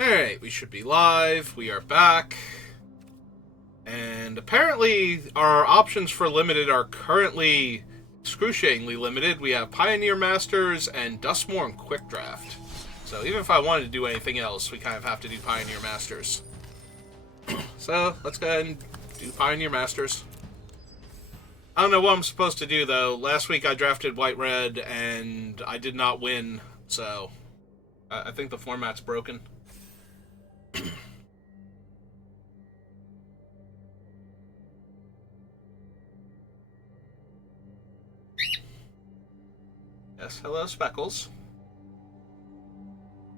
Alright, we should be live. We are back. And apparently, our options for limited are currently excruciatingly limited. We have Pioneer Masters and Dustmore and Quick Draft. So even if I wanted to do anything else, we kind of have to do Pioneer Masters. So let's go ahead and do Pioneer Masters. I don't know what I'm supposed to do, though. Last week I drafted White-Red, and I did not win, so I think the format's broken. Yes, hello, Speckles.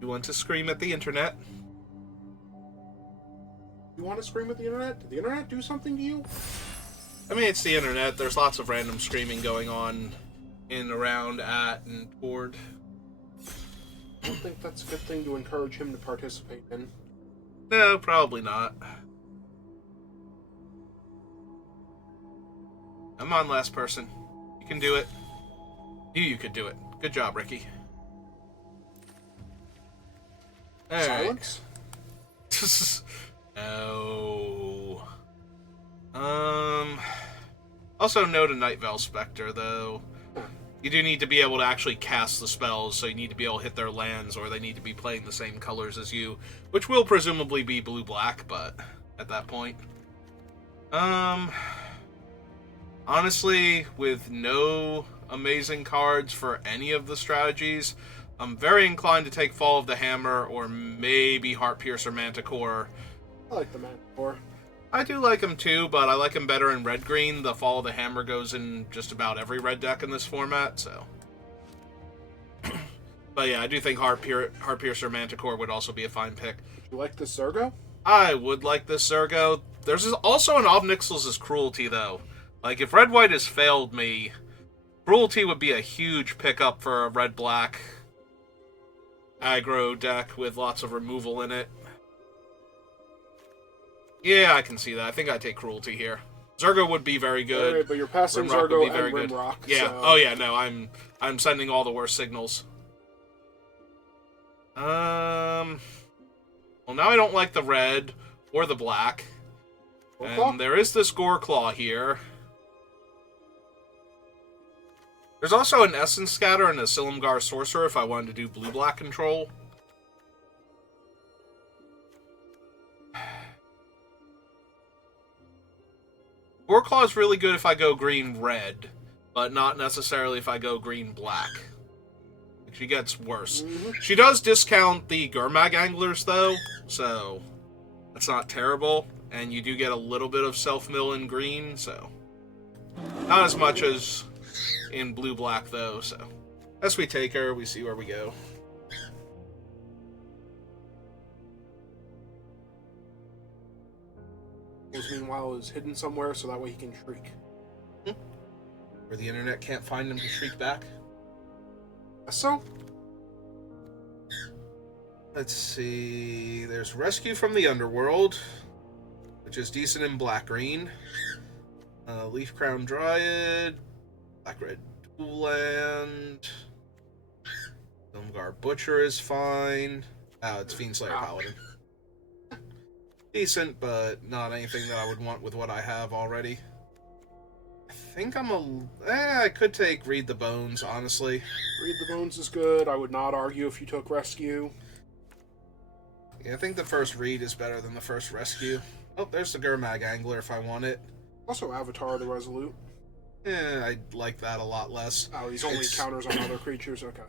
You want to scream at the internet? You want to scream at the internet? Did the internet do something to you? I mean, it's the internet. There's lots of random screaming going on in, around, at, and toward. I don't think that's a good thing to encourage him to participate in. No, probably not. I'm on last person. You can do it. You could do it. Good job, Ricky. Silence? No. Also, no to Night Veil Spectre, though. You do need to be able to actually cast the spells, so you need to be able to hit their lands, or they need to be playing the same colors as you, which will presumably be blue-black, but at that point. Honestly, with no amazing cards for any of the strategies, I'm very inclined to take Fall of the Hammer, or maybe Heartpiercer Manticore. I like the Manticore. I do like him too, but I like him better in red-green. The Fall of the Hammer goes in just about every red deck in this format, so. But yeah, I do think Heartpiercer Manticore would also be a fine pick. You like the Zergo? I would like this Zergo. There's also an Obnixil's Cruelty, though. Like, if Red-White has failed me, Cruelty would be a huge pickup for a red-black aggro deck with lots of removal in it. Yeah, I can see that. I think I'd take Cruelty here. Zergo would be very good. Right, but you're passing Rimrock Zergo would be very and good. Rimrock. Yeah. So... Oh yeah. No, I'm sending all the worst signals. Well, now I don't like the red or the black. And there is this Goreclaw here. There's also an Essence Scatter and a Silumgar Sorcerer if I wanted to do blue-black control. Goreclaw is really good if I go green-red, but not necessarily if I go green-black. She gets worse. Mm-hmm. She does discount the Gurmag Anglers, though, so that's not terrible. And you do get a little bit of self-mill in green, so not as much as in blue-black, though, so as we take her, we see where we go. Meanwhile, is hidden somewhere so that way he can shriek. Where the internet can't find him to shriek back. So? Let's see. There's Rescue from the Underworld, which is decent in black-green. Leaf Crown Dryad, Black-Red Dual-Land. Silumgar Butcher is fine. Oh, it's Fiendslayer Paladin. Decent, but not anything that I would want with what I have already. I think I could take Read the Bones, honestly. Read the Bones is good. I would not argue if you took Rescue. Yeah, I think the first Read is better than the first Rescue. Oh, there's the Gurmag Angler if I want it. Also Avatar the Resolute. I like that a lot less. Oh, he's only counters on other creatures? Okay.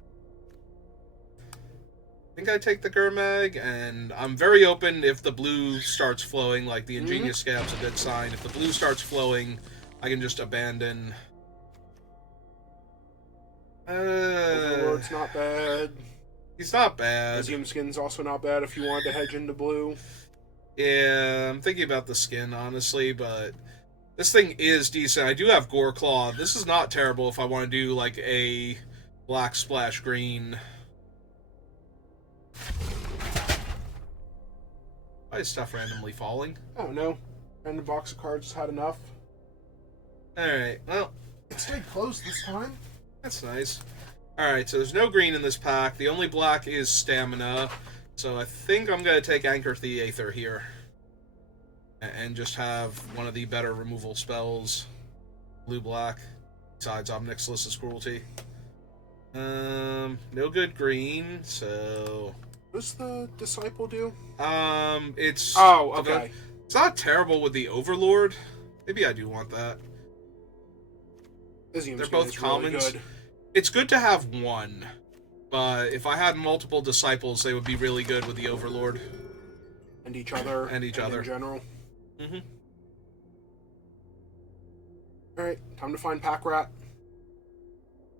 I think I take the Gurmag, and I'm very open if the blue starts flowing, like the Ingenious Scab's a good sign. If the blue starts flowing, I can just abandon. Overlord's not bad. He's not bad. Museum Skin's also not bad if you wanted to hedge into blue. Yeah, I'm thinking about the skin, honestly, but this thing is decent. I do have Goreclaw. This is not terrible if I want to do, like, a black splash green. Why is stuff randomly falling? I don't know. Random box of cards had enough. Alright, well. It stayed closed this time. That's nice. Alright, so there's no green in this pack. The only black is Stamina. So I think I'm going to take Anchor Theater here. And just have one of the better removal spells. Blue-black. Besides Omnixilus's Cruelty. No good green, so... What does the Disciple do? It's... Oh, okay. It's not terrible with the Overlord. Maybe I do want that. They're both commons. Really good. It's good to have one, but if I had multiple Disciples, they would be really good with the Overlord. And each other. And each other. In general. Mm-hmm. Alright, time to find Pack Rat.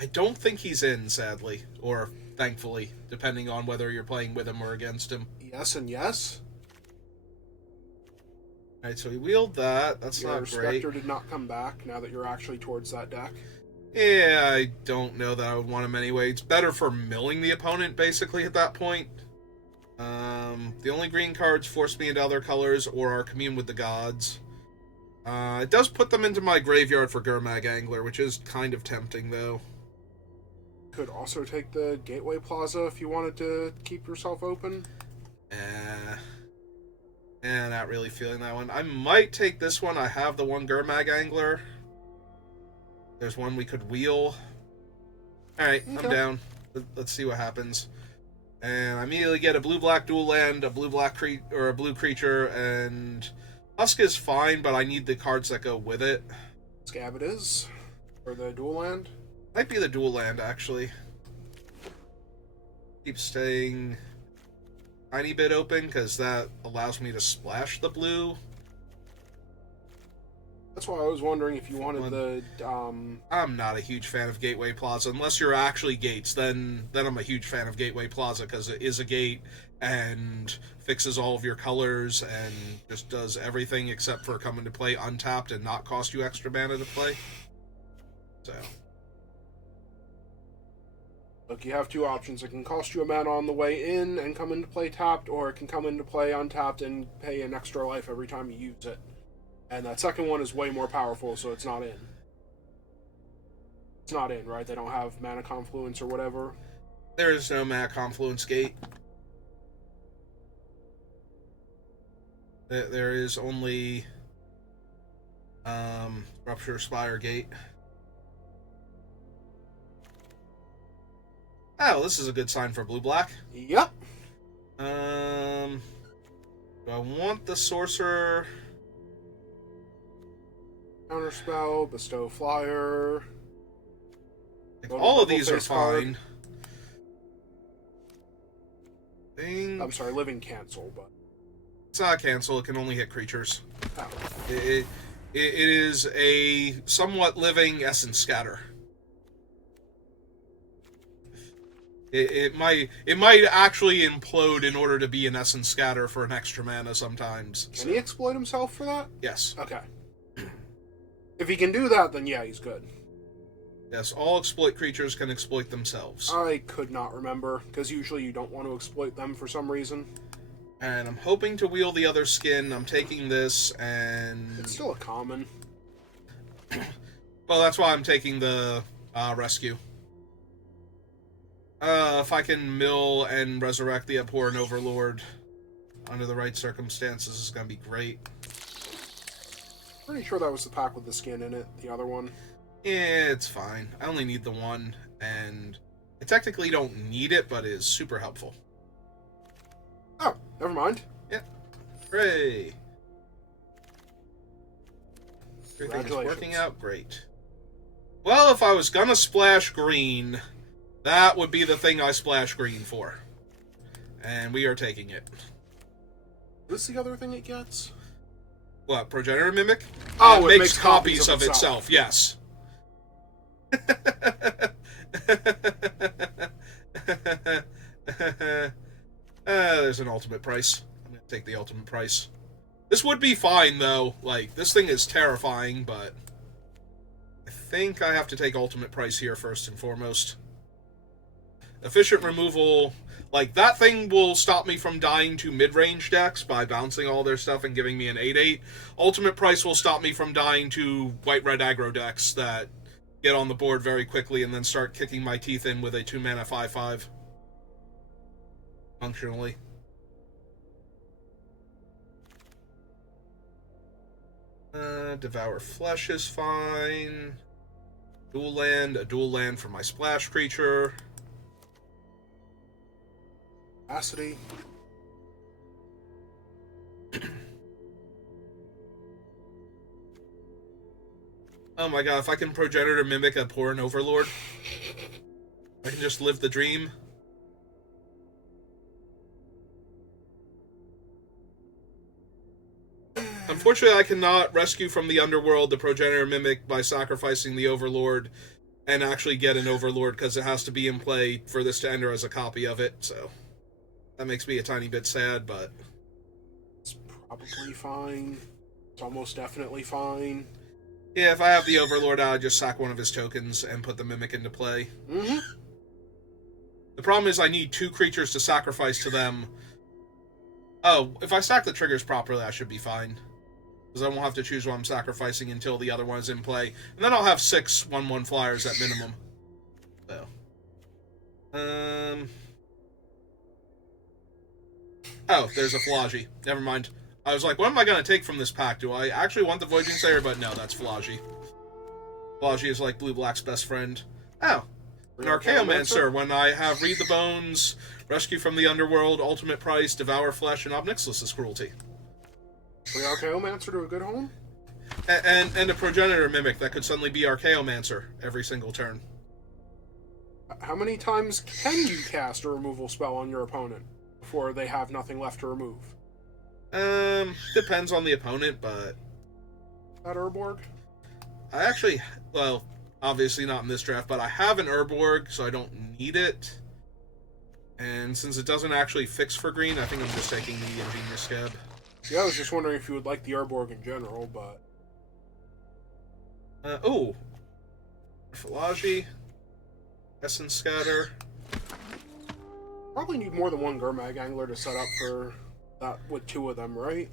I don't think he's in, sadly. Or, thankfully, depending on whether you're playing with him or against him. Yes and yes. Alright, so we wheeled that. That's Your not great. Spectre did not come back now that you're actually towards that deck. Yeah, I don't know that I would want him anyway. It's better for milling the opponent, basically, at that point. The only green cards force me into other colors or are commune with the gods. It does put them into my graveyard for Gurmag Angler, which is kind of tempting, though. Could also take the Gateway Plaza if you wanted to keep yourself open. Not really feeling that one. I might take this one. I have the one Gurmag Angler. There's one we could wheel. Alright, Okay. I'm down. Let's see what happens. And I immediately get a blue-black dual land, a blue-black or a blue creature, and Husk is fine, but I need the cards that go with it. Scab it is. For the dual land. Might be the dual land, actually. Keep staying a tiny bit open, because that allows me to splash the blue. That's why I was wondering if you wanted the, I'm not a huge fan of Gateway Plaza. Unless you're actually gates, then I'm a huge fan of Gateway Plaza, because it is a gate, and fixes all of your colors, and just does everything except for coming to play untapped and not cost you extra mana to play. So... Look, you have two options. It can cost you a mana on the way in and come into play tapped, or it can come into play untapped and pay an extra life every time you use it. And that second one is way more powerful, so it's not in. It's not in, right? They don't have Mana Confluence or whatever. There is no Mana Confluence gate. There is only Rupture Spire gate. Oh, this is a good sign for blue-black. Yep. Do I want the Sorcerer? Counterspell, Bestow Flyer. Like, all of these are fine. I'm sorry, Living Cancel, but... It's not cancel, it can only hit creatures. Oh. It is a somewhat living Essence Scatter. It might actually implode in order to be an Essence Scatter for an extra mana sometimes. Can he exploit himself for that? Yes. Okay. If he can do that, then yeah, he's good. Yes, all exploit creatures can exploit themselves. I could not remember, because usually you don't want to exploit them for some reason. And I'm hoping to wheel the other skin. I'm taking this, and... It's still a common. Well, that's why I'm taking the rescue. If I can mill and resurrect the Abhorrent Overlord under the right circumstances, is going to be great. Pretty sure that was the pack with the skin in it, the other one. Yeah, it's fine. I only need the one, and I technically don't need it, but it is super helpful. Oh, never mind. Yeah. Hooray! Everything is working out great. Well, if I was gonna splash green, that would be the thing I splash green for. And we are taking it. What's the other thing it gets? What, Progenitor Mimic? Oh, it makes copies of itself, yes. There's an ultimate price. I'm gonna take the ultimate price. This would be fine, though. Like, this thing is terrifying, but... I think I have to take ultimate price here first and foremost. Efficient removal... Like, that thing will stop me from dying to mid-range decks by bouncing all their stuff and giving me an 8/8. Ultimate price will stop me from dying to white-red aggro decks that get on the board very quickly and then start kicking my teeth in with a 2-mana 5/5. Functionally. Devour Flesh is fine. Dual land, a dual land for my splash creature. Capacity. Oh my god, if I can Progenitor Mimic a Porin Overlord, I can just live the dream. Unfortunately, I cannot rescue from the underworld the Progenitor Mimic by sacrificing the Overlord and actually get an Overlord, because it has to be in play for this to enter as a copy of it, so that makes me a tiny bit sad, but... It's probably fine. It's almost definitely fine. Yeah, if I have the Overlord, I'll just sack one of his tokens and put the Mimic into play. Mm-hmm. The problem is I need 2 creatures to sacrifice to them. Oh, if I stack the triggers properly, I should be fine. Because I won't have to choose what I'm sacrificing until the other one is in play. And then I'll have 6 1/1 flyers at minimum. So. Oh, there's a Flaji. Never mind. I was like, what am I going to take from this pack? Do I actually want the Voyaging Slayer? But no, that's Flaji. Flaji is like Blue-Black's best friend. Oh, an Archaeomancer. When I have Read the Bones, Rescue from the Underworld, Ultimate Price, Devour Flesh, and Ob Nixilis' Cruelty. For the Archaeomancer to a good home? And a Progenitor Mimic that could suddenly be Archaeomancer every single turn. How many times can you cast a removal spell on your opponent before they have nothing left to remove? Depends on the opponent, but... That Urborg? I actually... Well, obviously not in this draft, but I have an Urborg, so I don't need it. And since it doesn't actually fix for green, I think I'm just taking the Ingenious Scab. Yeah, I was just wondering if you would like the Urborg in general, but... Oh! Falaji. Essence Scatter. Probably need more than one Gurmag Angler to set up for that with 2 of them, right?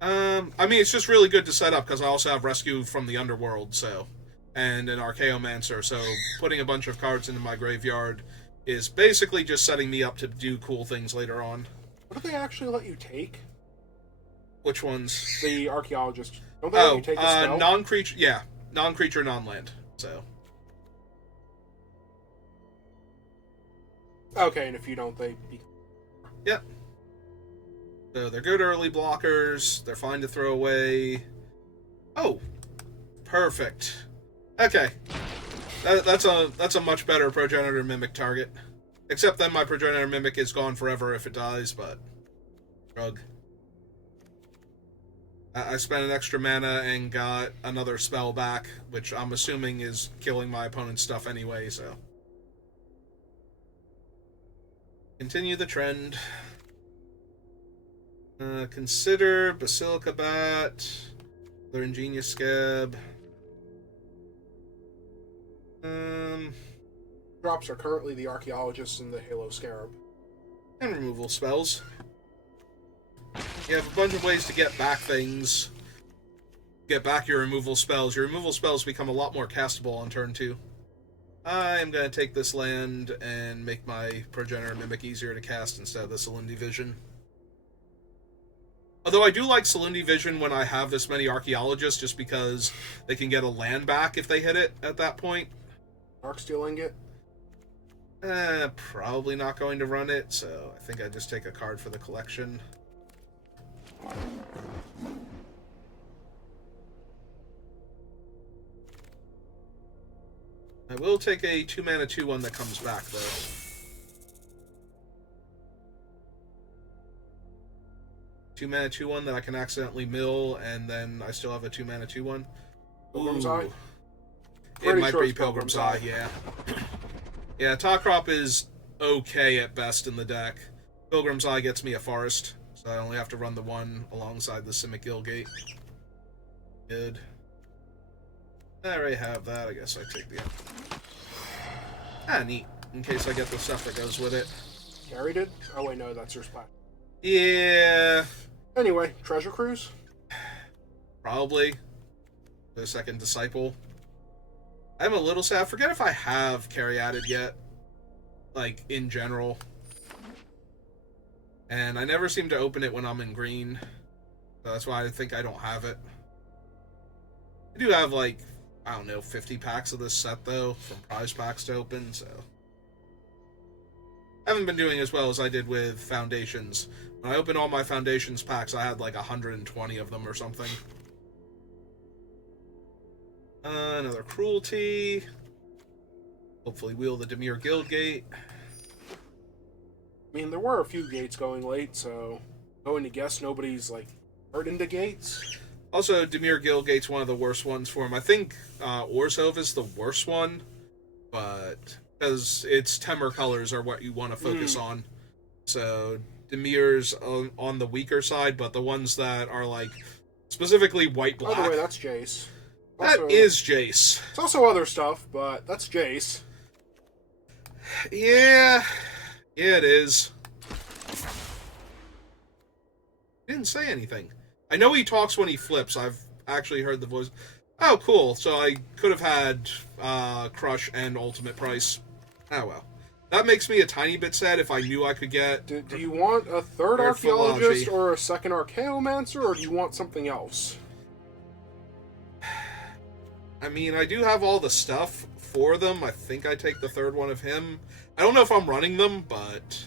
I mean, it's just really good to set up, because I also have Rescue from the Underworld, so... And an Archaeomancer, so putting a bunch of cards into my graveyard is basically just setting me up to do cool things later on. What do they actually let you take? Which ones? The Archaeologist. Don't they let you take a spell? Non-creature, yeah. Non-creature, non-land, so... Okay, and if you don't, they... Yep. So they're good early blockers. They're fine to throw away. Oh, perfect. Okay, that's a much better Progenitor Mimic target. Except then my Progenitor Mimic is gone forever if it dies. But shrug. I spent an extra mana and got another spell back, which I'm assuming is killing my opponent's stuff anyway. So continue the trend. Consider Basilica Bat, their Ingenious Scab. Drops are currently the Archaeologist and the Halo Scarab. And removal spells. You have a bunch of ways to get back things. Get back your removal spells. Your removal spells become a lot more castable on turn 2. I am going to take this land and make my Progenitor Mimic easier to cast instead of the Salundi Vision. Although I do like Salundi Vision when I have this many Archaeologists, just because they can get a land back if they hit it at that point. Darksteel Ingot? Probably not going to run it, so I think I just take a card for the collection. I will take a 2-mana 2/1 that comes back, though. 2-mana 2/1 that I can accidentally mill, and then I still have a 2-mana 2/1. Pilgrim's Eye? It might be Pilgrim's Eye, yeah. Yeah, Talkrop is okay at best in the deck. Pilgrim's Eye gets me a Forest, so I only have to run the one alongside the Simic Gilgate. Good. I already have that, I guess I take the... neat. In case I get the stuff that goes with it. Carried it? Oh wait, no, that's your spot. Yeah... Anyway, Treasure Cruise? Probably. The second Disciple. I'm a little sad. I forget if I have Caryatid yet. Like, in general. And I never seem to open it when I'm in green. So that's why I think I don't have it. I do have, like, I don't know, 50 packs of this set, though, from prize packs to open, so... I haven't been doing as well as I did with Foundations. When I opened all my Foundations packs, I had, like, 120 of them or something. Another Cruelty. Hopefully wheel the Dimir Guildgate. I mean, there were a few gates going late, so going to guess nobody's, like, hurt into gates. Also, Dimir Guildgate's one of the worst ones for him. I think Orzhov is the worst one, but because its Temur colors are what you want to focus on. So Dimir's on the weaker side, but the ones that are, like, specifically white-black... By the way, that's Jace. That is Jace. It's also other stuff, but that's Jace. Yeah, it is. He didn't say anything. I know he talks when he flips. I've actually heard the voice. Oh, cool. So I could have had Crush and Ultimate Price. Oh, well. That makes me a tiny bit sad if I knew I could get... Do you want a third Archaeologist or a second Archaeomancer, or do you want something else? I mean, I do have all the stuff for them. I think I take the third one of him. I don't know if I'm running them, but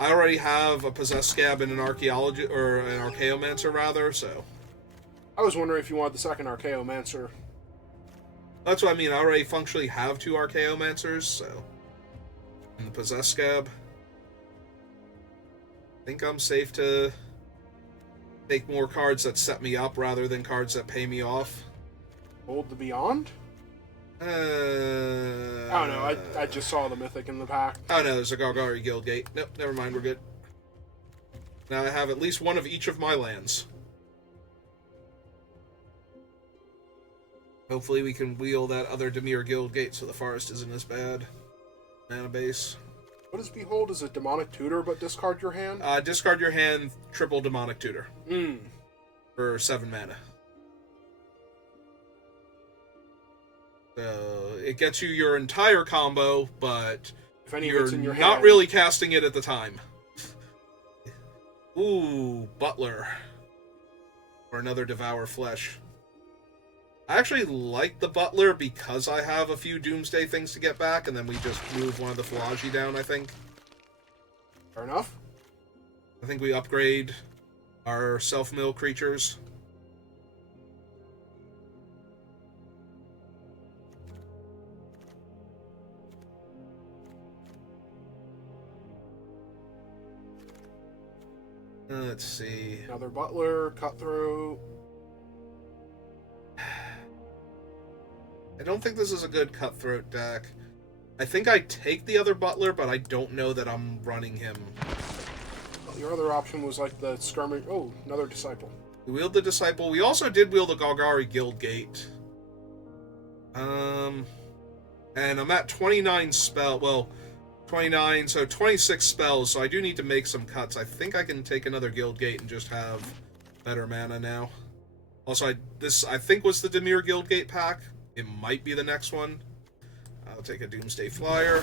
I already have a Possessed Scab and an Archaeologist, or an Archaeomancer, rather, so... I was wondering if you wanted the second Archaeomancer. That's what I mean. I already functionally have two Archaeomancers, so... And the Possessed Scab. I think I'm safe to take more cards that set me up rather than cards that pay me off. Hold the Beyond? I don't know. I just saw the Mythic in the pack. Oh no, there's a Golgari Guildgate. Nope, never mind, we're good. Now I have at least one of each of my lands. Hopefully we can wheel that other Dimir Guildgate so the forest isn't as bad. Mana base. What is Behold? Is it Demonic Tutor, but discard your hand? Discard your hand, triple Demonic Tutor. Mm. For 7 mana. So it gets you your entire combo, but if any you're of it's in your not hand. really casting it at the time. Ooh, Butler. Or another Devour Flesh. I actually like the Butler because I have a few Doomsday things to get back, and then we just move one of the Phalagi down, I think. Fair enough. I think we upgrade our self-mill creatures. Let's see. Another Butler, Cutthroat. I don't think this is a good Cutthroat deck. I think I take the other Butler, but I don't know that I'm running him. Your other option was like the Skirmish... Oh, another Disciple. We wheeled the Disciple. We also did wheel the Golgari Guildgate. And I'm at 29 spell... Well, 29, so 26 spells, so I do need to make some cuts. I think I can take another Guildgate and just have better mana now. Also, this, I think, was the Dimir Guildgate pack. It might be the next one. I'll take a Doomsday Flyer.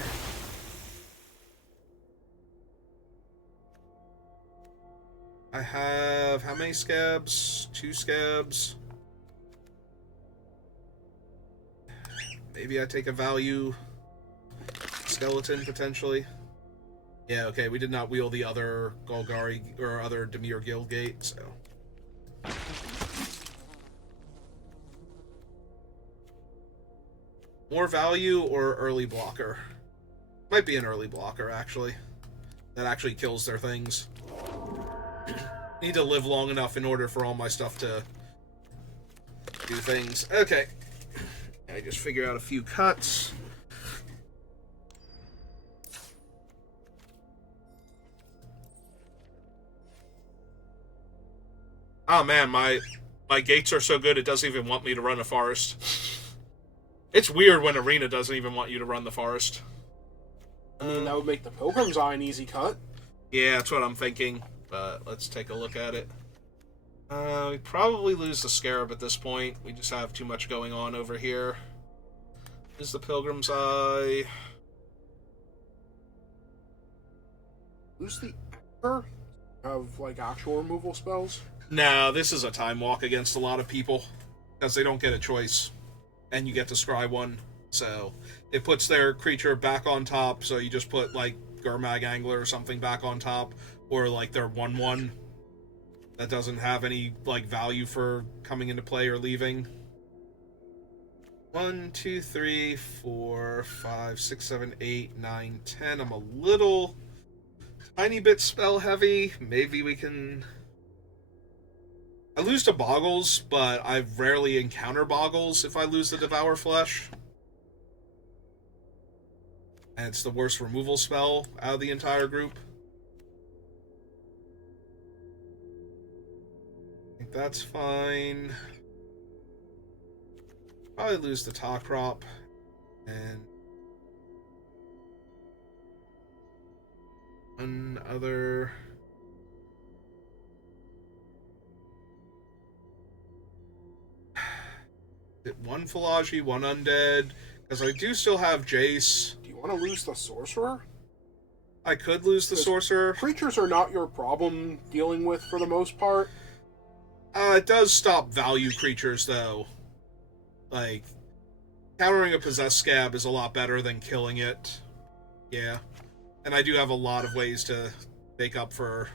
I have... How many scabs? 2 scabs. Maybe I take a value skeleton, potentially. Yeah, okay, we did not wheel the other Golgari, or other Dimir Guildgate, so... More value or early blocker? Might be an early blocker, actually. That actually kills their things. Need to live long enough in order for all my stuff to do things. Okay. I just figure out a few cuts. Oh man, my gates are so good it doesn't even want me to run a forest. It's weird when Arena doesn't even want you to run the forest. I mean, that would make the Pilgrim's Eye an easy cut. Yeah, that's what I'm thinking. But let's take a look at it. We probably lose the Scarab at this point. We just have too much going on over here. Is the Pilgrim's Eye? Who's the Anchor? Have, like, actual removal spells? No, this is a time walk against a lot of people, because they don't get a choice, and you get to scry one. So it puts their creature back on top, so you just put, like, Gurmag Angler or something back on top, or, like, their 1/1 that doesn't have any, like, value for coming into play or leaving. 1, 2, 3, 4, 5, 6, 7, 8, 9, 10. I'm a little tiny bit spell heavy. Maybe we can... I lose to Boggles, but I rarely encounter Boggles if I lose the Devour Flesh. And it's the worst removal spell out of the entire group. I think that's fine. Probably lose the Talkrop. And one other... One Philology, one Undead, because I do still have Jace. Do you want to lose the Sorcerer? I could lose the Sorcerer. Creatures are not your problem dealing with for the most part. It does stop value creatures, though. Like, countering a Possessed Scab is a lot better than killing it. Yeah. And I do have a lot of ways to make up for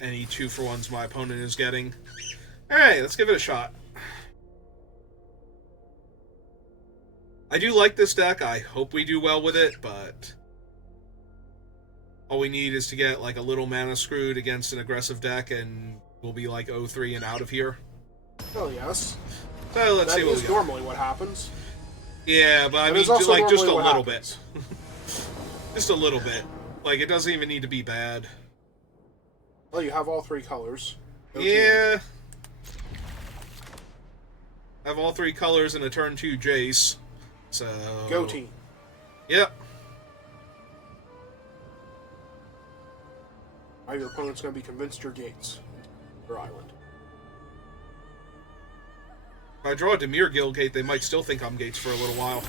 any 2-for-1s my opponent is getting. Alright, let's give it a shot. I do like this deck. I hope we do well with it, but all we need is to get like a little mana screwed against an aggressive deck, and we'll be like 0-3 and out of here. Hell yes. So let's see what we got. That is normally what happens. Yeah, but I mean, like just a little bit. Just a little bit. Like, it doesn't even need to be bad. Well, you have all 3 colors. Yeah. I have all 3 colors and a turn 2 Jace. So... Go team. Yep. Now your opponent's going to be convinced you're Gates. Your island. If I draw a Dimir Guildgate, they might still think I'm Gates for a little while.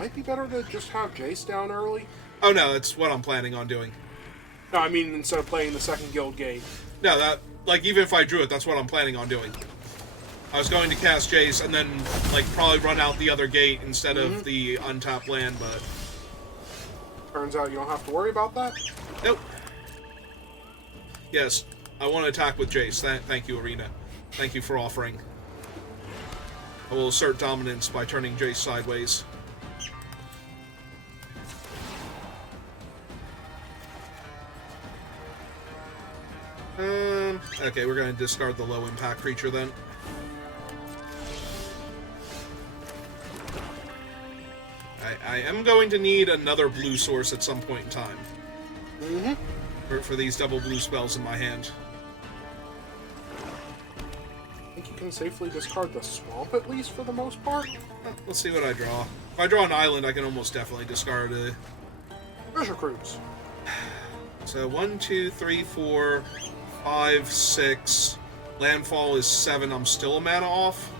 Might be better to just have Jace down early. Oh no, that's what I'm planning on doing. No, I mean instead of playing the second Guild Gate. No, that... Like, even if I drew it, that's what I'm planning on doing. I was going to cast Jace and then, like, probably run out the other gate instead of the untapped land, but... Turns out you don't have to worry about that? Nope. Yes, I want to attack with Jace. Thank you, Arena. Thank you for offering. I will assert dominance by turning Jace sideways. Okay, we're going to discard the low-impact creature then. I am going to need another blue source at some point in time. For these double blue spells in my hand. I think you can safely discard the swamp at least for the most part. Let's see what I draw. If I draw an island, I can almost definitely discard a... Treasure Cruise. So 1, 2, 3, 4, 5, 6. Landfall is 7. I'm still a mana off.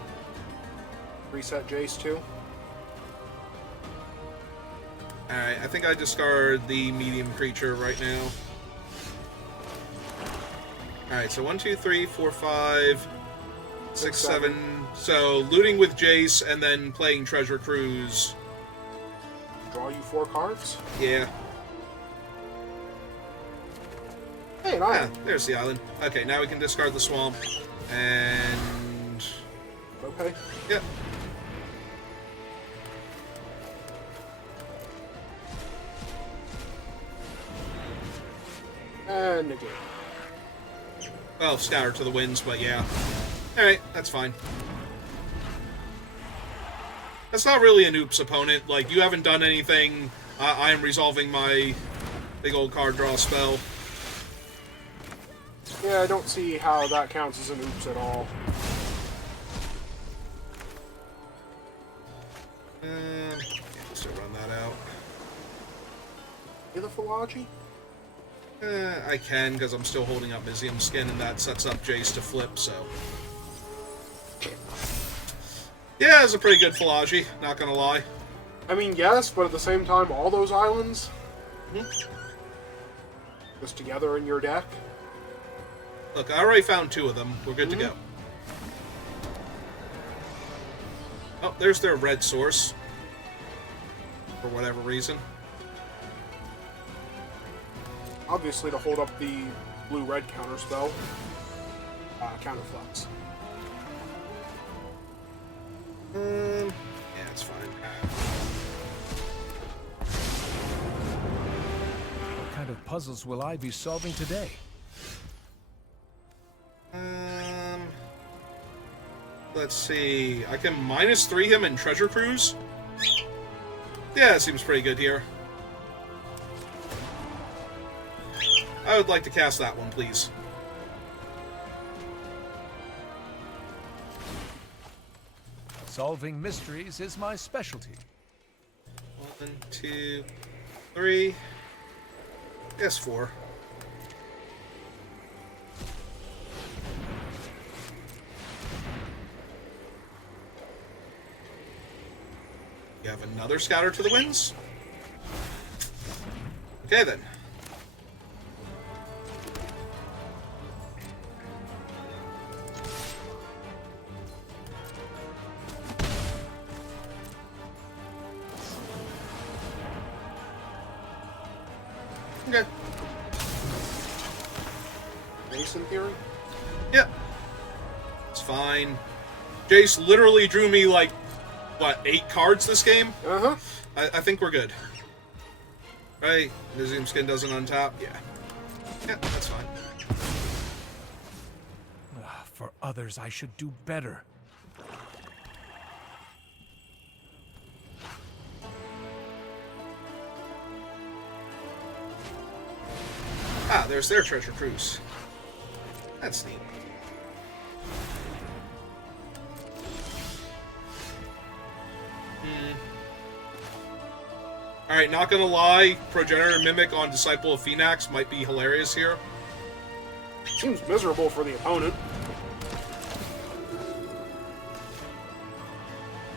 Reset Jace too. Alright, I think I discard the medium creature right now. Alright, so 1, 2, 3, 4, 5, 6, 7. So looting with Jace and then playing Treasure Cruise. Draw you 4 cards? Yeah. Hey, an island. Yeah, there's the island. Okay, now we can discard the swamp. And... Okay. Yep. And negate. Well, scattered to the winds, but yeah. Alright, that's fine. That's not really an oops opponent. Like, you haven't done anything. I am resolving my big old card draw spell. Yeah, I don't see how that counts as an oops at all. Just to run that out. The Philology? I can, because I'm still holding up Mizium Skin, and that sets up Jace to flip, so... Yeah, it's a pretty good Philology, not gonna lie. I mean, yes, but at the same time, all those islands... this together in your deck. Look, I already found 2 of them. We're good to go. Oh, there's their red source. For whatever reason. Obviously, to hold up the blue-red counterspell. Counterflex. Yeah, it's fine. What kind of puzzles will I be solving today? Let's see. I can -3 him in Treasure Cruise. Yeah, it seems pretty good here. I would like to cast that one, please. Solving mysteries is my specialty. 1, 2, 3. Yes, 4. You have another Scatter to the Winds? Okay, then. Okay. Jace in theory? Yep. It's fine. Jace literally drew me, like, what, 8 cards this game? Uh-huh. I think we're good. Right? Museum Skin doesn't untap? Yeah. Yeah, that's fine. For others, I should do better. Ah, there's their Treasure Cruise. That's neat. Alright, not gonna lie, Progenitor Mimic on Disciple of Phoenix might be hilarious here. Seems miserable for the opponent.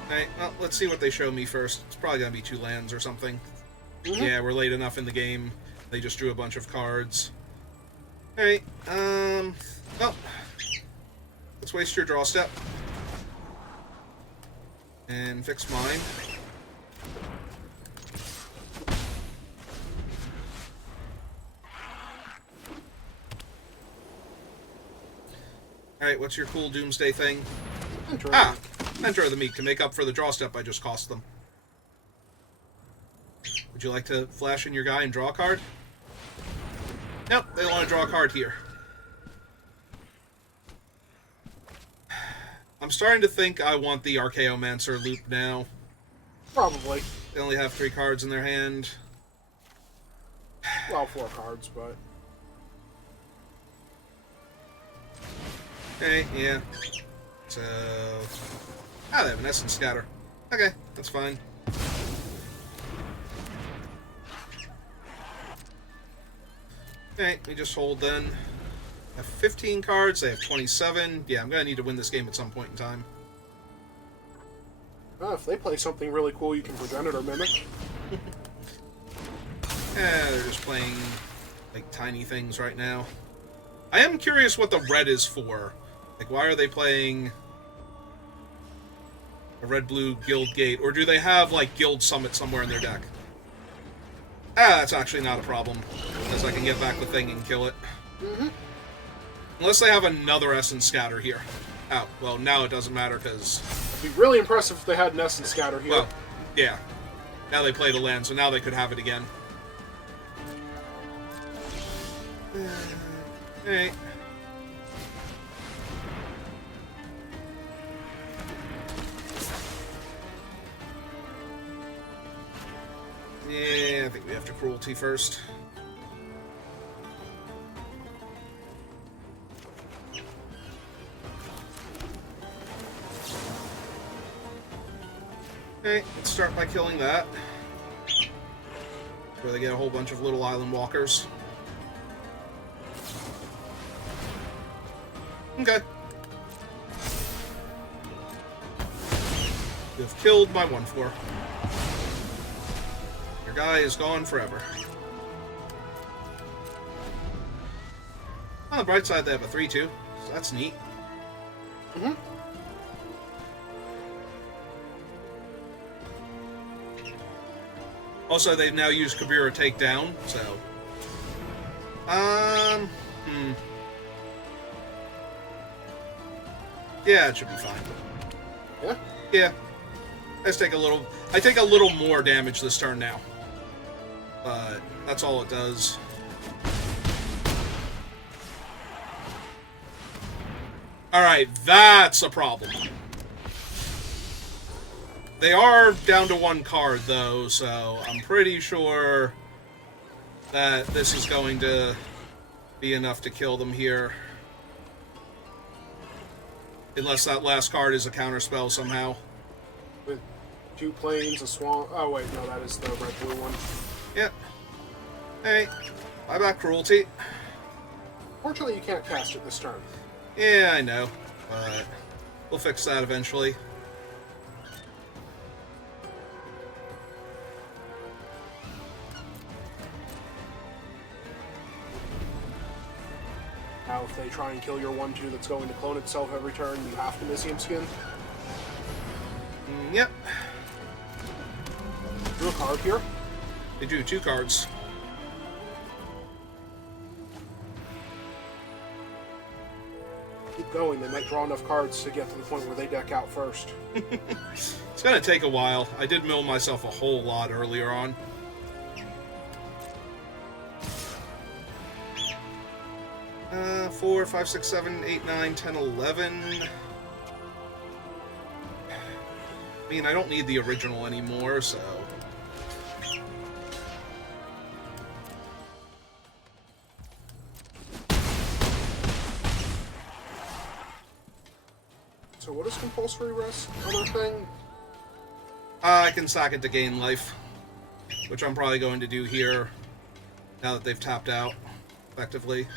Alright, well, let's see what they show me first. It's probably gonna be 2 lands or something. Mm-hmm. Yeah, we're late enough in the game. They just drew a bunch of cards. Alright, well, let's waste your draw step. And fix mine. Alright, what's your cool Doomsday thing? Ah! Mentor of the Meek, to make up for the draw step I just cost them. Would you like to flash in your guy and draw a card? Nope, they want to draw a card here. I'm starting to think I want the Archaeomancer loop now. Probably. They only have 3 cards in their hand. Well, 4 cards, but... Okay, yeah. So... Ah, they have an Essence Scatter. Okay, that's fine. Okay, we just hold then. I have 15 cards, they have 27. Yeah, I'm gonna need to win this game at some point in time. if they play something really cool, you can Progenitor Mimic. Yeah, they're just playing, like, tiny things right now. I am curious what the red is for. Like, why are they playing a red-blue Guild Gate? Or do they have, like, Guild Summit somewhere in their deck? Ah, that's actually not a problem. Because I can get back the thing and kill it. Mm-hmm. Unless they have another Essence Scatter here. Oh, well, now it doesn't matter, because... It'd be really impressive if they had an Essence Scatter here. Well, yeah. Now they played a land, so now they could have it again. Alright. Yeah, I think we have to Cruelty first. Okay, let's start by killing that. Where they get a whole bunch of little island walkers. Okay. You've killed my 1/4. Your guy is gone forever. On the bright side, they have a 3-2, so that's neat. Mm-hmm. Also, they've now used Kabira Takedown, so... Yeah, it should be fine. Yeah? Yeah. I take a little more damage this turn now. But that's all it does. Alright, that's a problem. They are down to 1 card, though, so I'm pretty sure that this is going to be enough to kill them here. Unless that last card is a counterspell somehow. With 2 planes, a swan. Oh, wait, no, that is the red-blue one. Yep. Hey, buyback cruelty. Fortunately, you can't cast it this turn. Yeah, I know, but we'll fix that eventually. Now, if they try and kill your 1-2 that's going to clone itself every turn, you have to Mizzium Skin. Yep. Drew a card here. They drew 2 cards. Keep going, they might draw enough cards to get to the point where they deck out first. It's gonna take a while. I did mill myself a whole lot earlier on. Uh, 4, 5, 6, 7, 8, 9, 10, 11. I mean, I don't need the original anymore, so... So what is compulsory rest? Other thing? I can sack it to gain life, which I'm probably going to do here, now that they've tapped out, effectively.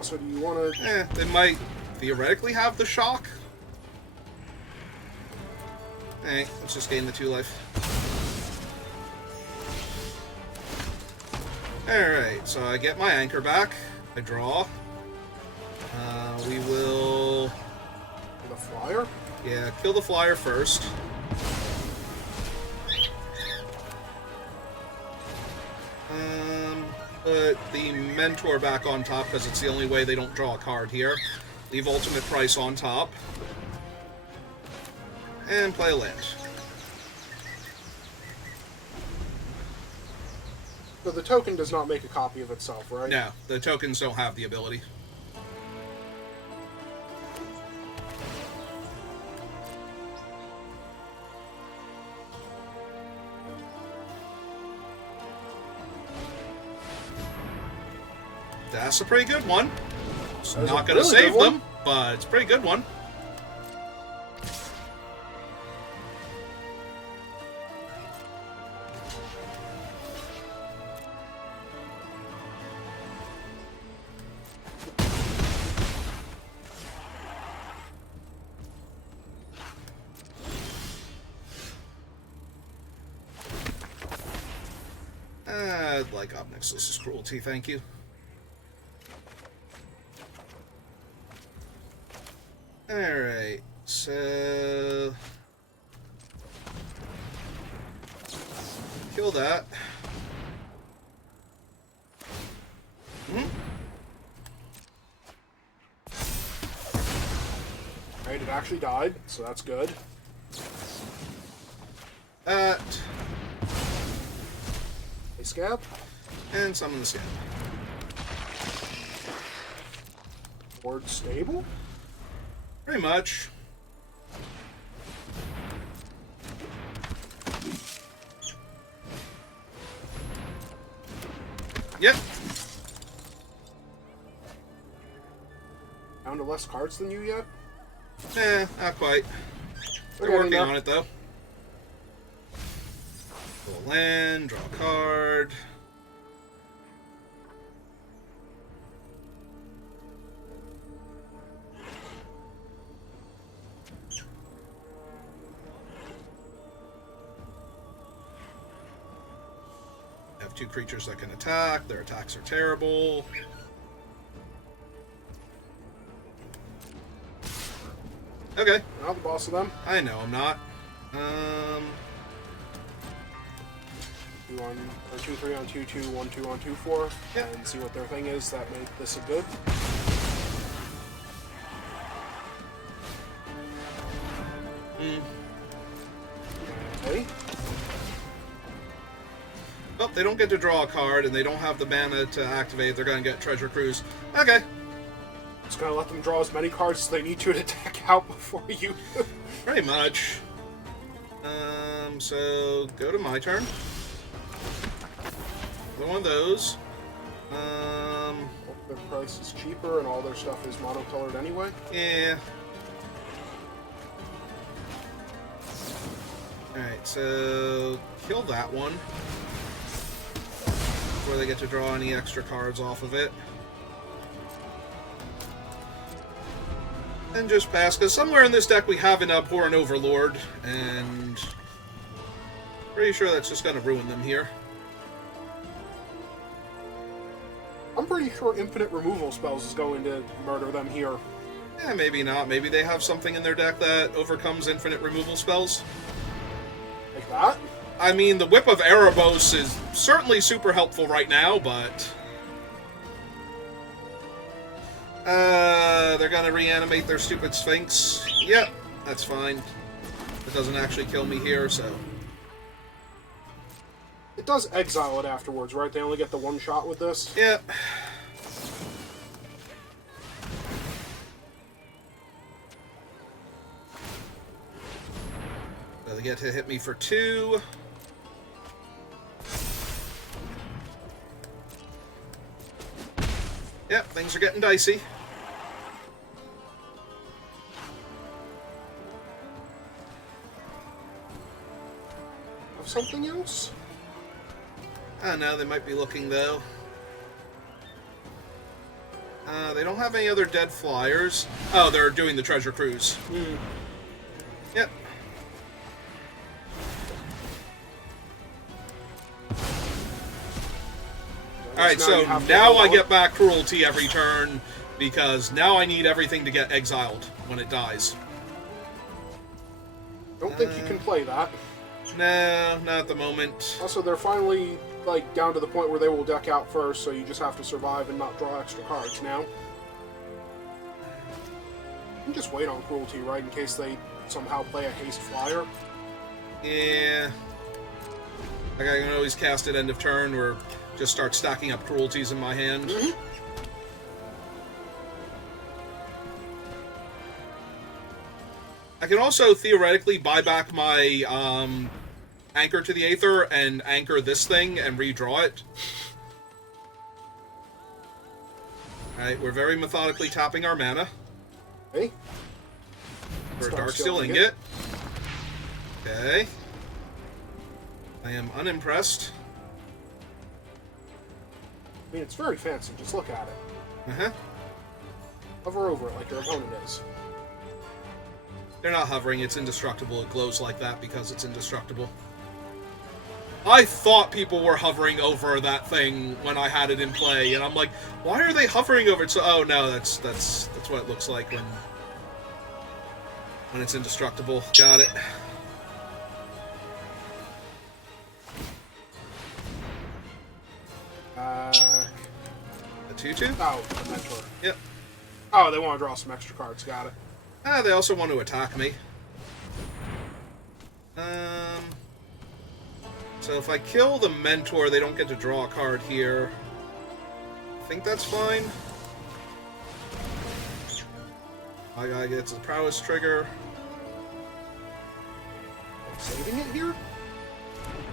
So do you want to... They might theoretically have the shock. Hey, let's just gain the 2 life. Alright, so I get my anchor back. I draw. We will... The flyer? Yeah, kill the flyer first. Put the mentor back on top because it's the only way they don't draw a card here. Leave ultimate price on top. And play a land. So the token does not make a copy of itself, right? No, the tokens don't have the ability. That's a pretty good one. It's not going to save them, but it's a pretty good one. I'd like Obnixis' Cruelty, thank you. Alright, so... kill that. Alright, it actually died, so that's good. That. A scab? And summon the scab. Board stable? Pretty much. Yep. Down to less cards than you yet? Not quite. They're Okay, working now. on it, though. Pull a land, draw a card. Have 2 creatures that can attack. Their attacks are terrible. Okay. You're not the boss of them. I know I'm not. 2 on, or 2, 3 on 2, 2, 1, 2 on 2, 4. Yeah. And see what their thing is that made this a good. Okay. Well, they don't get to draw a card, and they don't have the mana to activate. They're going to get Treasure Cruise. Okay. Just gonna let them draw as many cards as they need to deck out before you. Pretty much. So go to my turn. Another one of those. Their price is cheaper and all their stuff is monocolored anyway. Yeah. Alright, so kill that one. Before they get to draw any extra cards off of it. And just pass, because somewhere in this deck we have an Abhorrent Overlord, and pretty sure that's just going to ruin them here. I'm pretty sure infinite removal spells is going to murder them here. Yeah, maybe not. Maybe they have something in their deck that overcomes infinite removal spells. Like that? I mean, the Whip of Erebos is certainly super helpful right now, but... they're gonna reanimate their stupid Sphinx. Yep, that's fine. It doesn't actually kill me here, so... It does exile it afterwards, right? They only get the one shot with this? Yep. So they get to hit me for 2. Yep, things are getting dicey. Have something else? I don't know, they might be looking, though. They don't have any other dead flyers. Oh, they're doing the Treasure Cruise. Yep. Alright, so now I get back Cruelty every turn, because now I need everything to get exiled when it dies. Don't think you can play that. No, not at the moment. Also, they're finally, like, down to the point where they will deck out first, so you just have to survive and not draw extra cards now. You can just wait on Cruelty, right, in case they somehow play a Haste Flyer. Yeah. Like, I can always cast it end of turn, or just start stacking up Cruelties in my hand. I can also theoretically buy back my Anchor to the Aether and anchor this thing and redraw it. Alright, we're very methodically tapping our mana. Okay. For a Darksteel Ingot. Okay. I am unimpressed. I mean, it's very fancy. Just look at it. Uh-huh. Hover over it like your opponent is. They're not hovering, it's indestructible. It glows like that because it's indestructible. I thought people were hovering over that thing when I had it in play, and I'm like, why are they hovering over it? So, oh no, that's what it looks like when it's indestructible. Got it. A 2/2? Oh, the Mentor. Yep. Oh, they want to draw some extra cards. Got it. They also want to attack me. So if I kill the Mentor, they don't get to draw a card here. I think that's fine. My guy gets a Prowess trigger. Saving it here?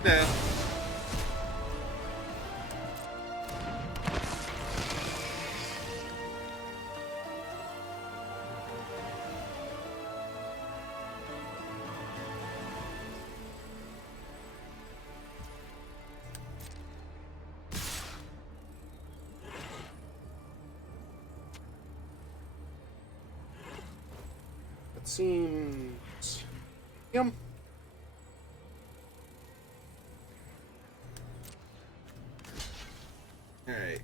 Nah. It seems... Yum. Alright.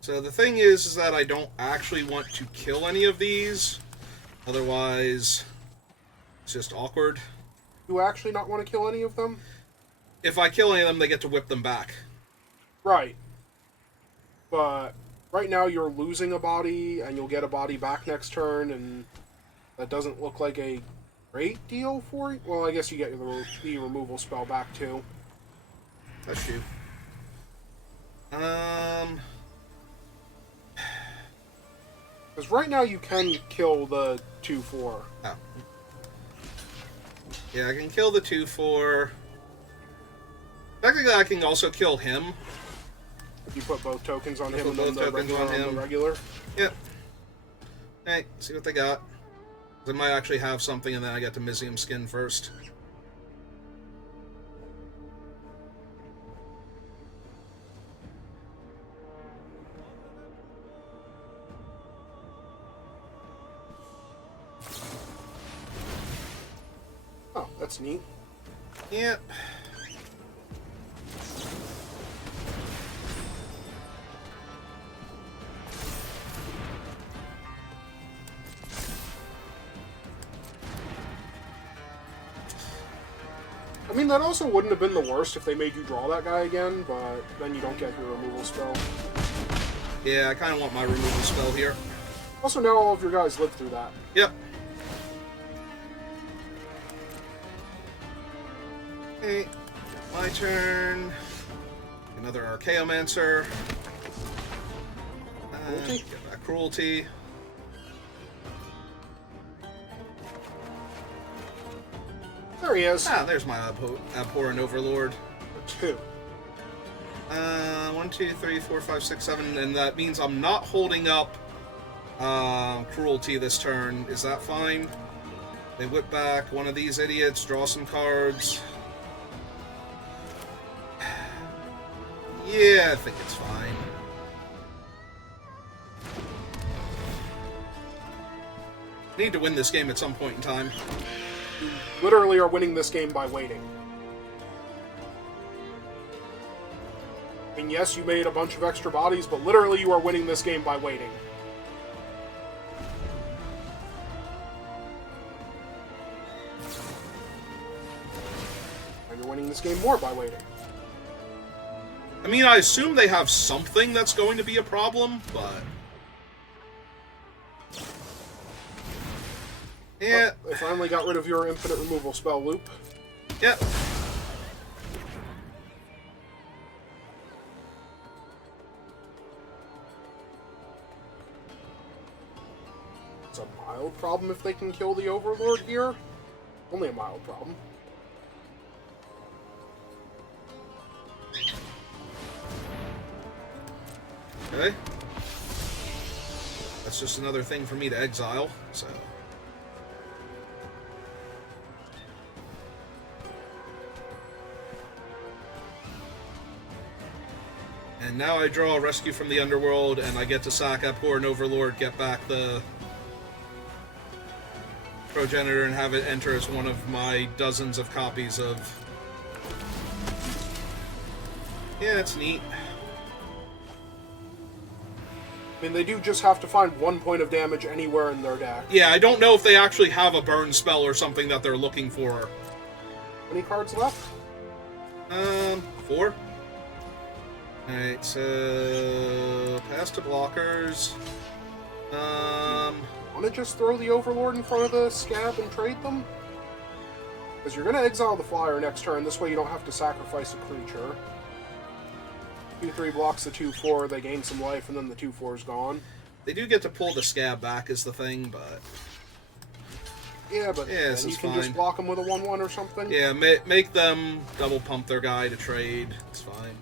So the thing is that I don't actually want to kill any of these. Otherwise, it's just awkward. You actually not want to kill any of them? If I kill any of them, they get to whip them back. Right. But right now you're losing a body, and you'll get a body back next turn, and that doesn't look like a great deal for you. Well, I guess you get the removal spell back too. That's you. Because right now you can kill the 2/4. Oh. Yeah, I can kill the 2/4. Technically, I can also kill him. If you put both tokens on If him I and put then both the tokens regular on on him. the regular. Yep. Hey, see what they got. They might actually have something, and then I get to Mizium skin first. Oh, that's neat. Yep. I mean, that also wouldn't have been the worst if they made you draw that guy again, but then you don't get your removal spell. Yeah, I kind of want my removal spell here. Also, now all of your guys lived through that. Yep. Okay, my turn. Another Archaeomancer. Cruelty? Get back Cruelty. There he is. Ah, there's my Abhorrent Overlord. 2. 1, 2, 3, 4, 5, 6, 7, and that means I'm not holding up Cruelty this turn. Is that fine? They whip back one of these idiots, draw some cards. Yeah, I think it's fine. Need to win this game at some point in time. You literally are winning this game by waiting. I mean, yes, you made a bunch of extra bodies, but literally you are winning this game by waiting. And you're winning this game more by waiting. I mean, I assume they have something that's going to be a problem, but... Yeah. They finally got rid of your infinite removal spell loop. Yep. It's a mild problem if they can kill the Overlord here. Only a mild problem. Okay. That's just another thing for me to exile, so... And now I draw a Rescue from the Underworld, and I get to sack Abhorrent Overlord, get back the Progenitor, and have it enter as one of my dozens of copies of... Yeah, it's neat. I mean, they do just have to find 1 point of damage anywhere in their deck. Yeah, I don't know if they actually have a burn spell or something that they're looking for. Any cards left? 4. Alright, so... Pass to blockers. Want to just throw the Overlord in front of the Scab and trade them? Because you're going to exile the Flyer next turn, this way you don't have to sacrifice a creature. 2/3 blocks the 2/4, they gain some life, and then the 2/4 is gone. They do get to pull the Scab back is the thing, but... Yeah, but Yeah, this then you is can fine. just block them with a 1/1 or something. Yeah, make them double pump their guy to trade. It's fine.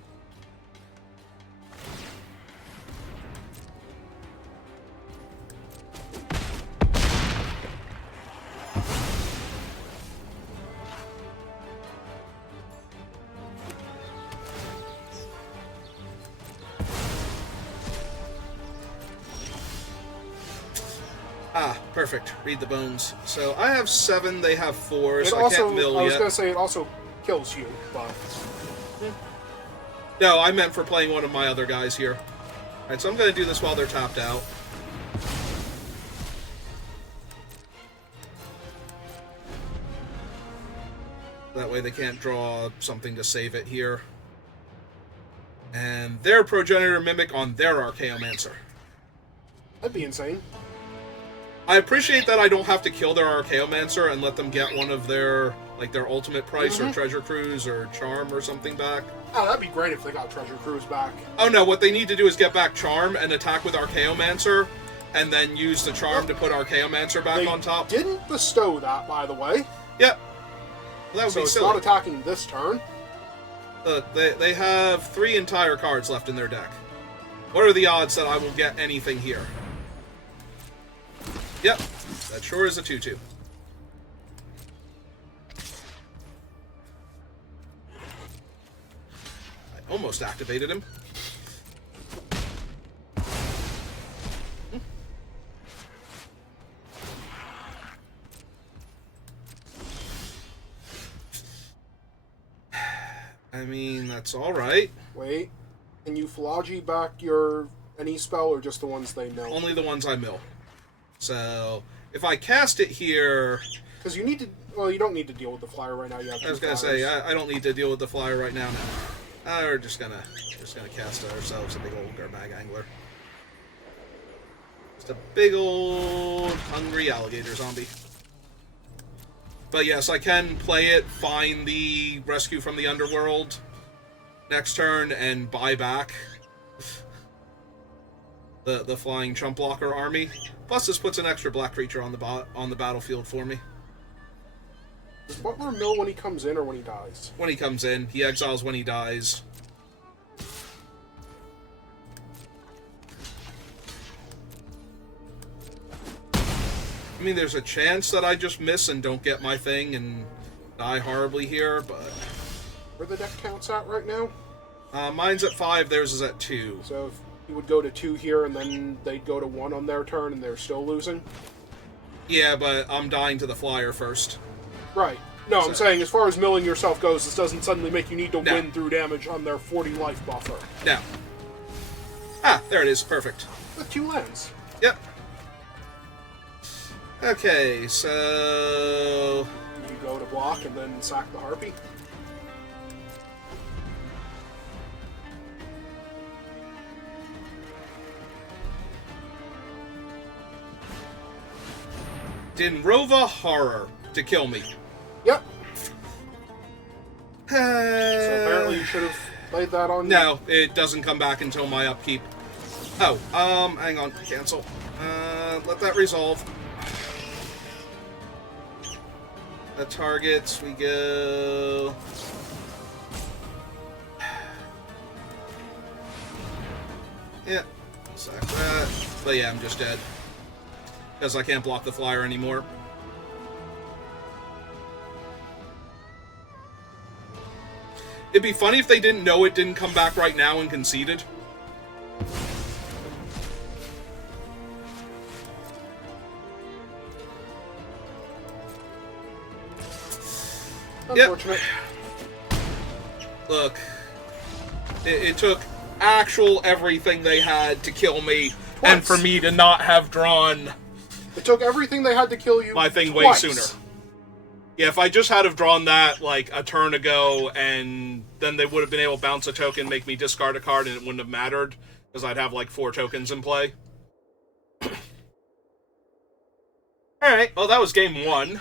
Ah, perfect. Read the bones. So I have 7, they have 4, It so also, I can't mill I was yet. going to say, it also kills you, but... No, I meant for playing one of my other guys here. Alright, so I'm going to do this while they're tapped out. way they can't draw something to save it here. And their Progenitor Mimic on their Archaeomancer. That'd be insane. I appreciate that I don't have to kill their Archaeomancer and let them get one of their, like, their ultimate price or treasure cruise or charm or something back. Oh, that'd be great if they got treasure cruise back. Oh no, what they need to do is get back charm and attack with Archaeomancer, and then use the charm to put Archaeomancer back They on top. didn't bestow that, by the way. Yep. Well, that would So be it's silly. not attacking this turn. They have 3 entire cards left in their deck. What are the odds that I will get anything here? Yep, that sure is a 2/2. I almost activated him. I mean, that's alright. Wait, can you Philology back your any spell or just the ones they know? Only the ones I mill. So, if I cast it here... Because you need to. Well, you don't need to deal with the flyer right now. You have I was two gonna flyers. say, I don't need to deal with the flyer right now. We're just gonna cast ourselves a big old Garbag Angler. Just a big old hungry alligator zombie. But yes, I can play it, find the Rescue from the Underworld next turn, and buy back the flying chump blocker army. Plus, this puts an extra black creature on the battlefield for me. Does Butler mill when he comes in or when he dies? When he comes in, he exiles when he dies. I mean, there's a chance that I just miss and don't get my thing and die horribly here, but... Where the deck counts at right now? Mine's at 5, theirs is at 2. So if you would go to 2 here and then they'd go to 1 on their turn and they're still losing? Yeah, but I'm dying to the flyer first. Right. No, I'm So- saying as far as milling yourself goes, this doesn't suddenly make you need to No. win through damage on their 40 life buffer. Now. Ah, there it is. Perfect. With 2 lands. Yep. Okay, so... You go to block and then sack the Harpy. Dinrova Horror to kill me. Yep. So apparently you should have played that on... No, it doesn't come back until my upkeep. Oh, hang on. Cancel. Let that resolve. The targets, we go... Yeah, sack that. But yeah, I'm just dead. Because I can't block the flyer anymore. It'd be funny if they didn't know it didn't come back right now and conceded. Unfortunate. Look, it took actual everything they had to kill me, and for me to not have drawn It took everything they had to kill you my thing twice. way sooner. Yeah, if I just had have drawn that, like, a turn ago, and then they would have been able to bounce a token, make me discard a card, and it wouldn't have mattered, because I'd have, like, 4 tokens in play. Alright, well, that was game 1.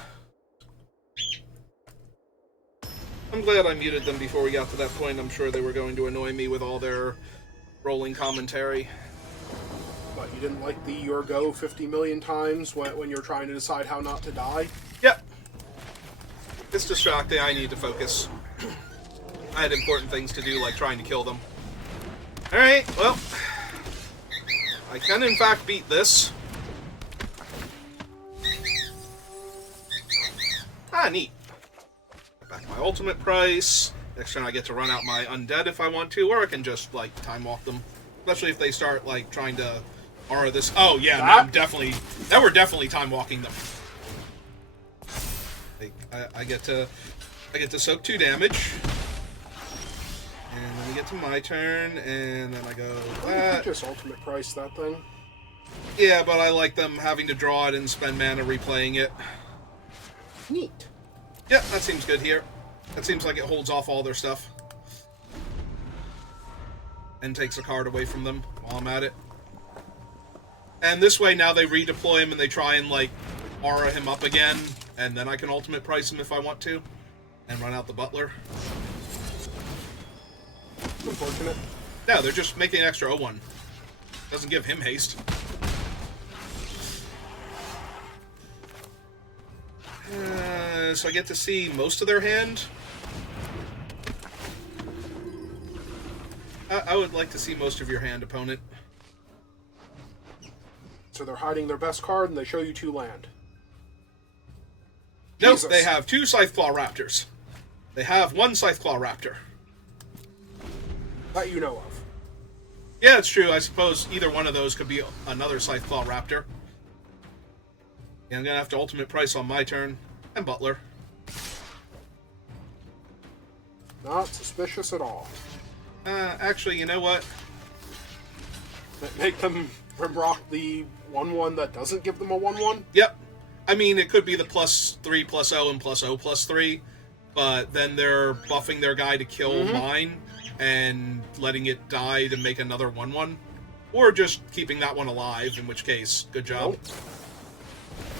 I'm glad I muted them before we got to that point. I'm sure they were going to annoy me with all their rolling commentary. But you didn't like the your go 50 million times when you're trying to decide how not to die? Yep. It's distracting. I need to focus. I had important things to do, like trying to kill them. Alright, well. I can, in fact, beat this. Ah, neat. Get back my ultimate price. Next turn I get to run out my undead if I want to, or I can just, like, time walk them. Especially if they start, like, trying to aura this. Oh, yeah, no, I'm definitely... Now we're definitely time walking them. I get to soak 2 damage. And then we get to my turn, and then I go You could that. just ultimate price that thing. Yeah, but I like them having to draw it and spend mana replaying it. Neat. Yeah, that seems good here. That seems like it holds off all their stuff. And takes a card away from them while I'm at it. And this way, now they redeploy him and they try and, like, aura him up again. And then I can ultimate price him if I want to. And run out the butler. Unfortunate. No, they're just making an extra 0-1. Doesn't give him haste. So I get to see most of their hand. I would like to see most of your hand, opponent. So they're hiding their best card, and they show you 2 land. Nope, Jesus. they have 2 Scytheclaw Raptors. They have 1 Scytheclaw Raptor. That you know of. Yeah, it's true. I suppose either one of those could be another Scytheclaw Raptor. Yeah, I'm going to have to ultimate price on my turn. And Butler. Not suspicious at all. Actually, you know what? Make them Rimrock the 1/1 that doesn't give them a 1/1? Yep. I mean, it could be the +3 +0 and +0 +3, but then they're buffing their guy to kill mine and letting it die to make another 1/1. Or just keeping that one alive, in which case, good job. Nope.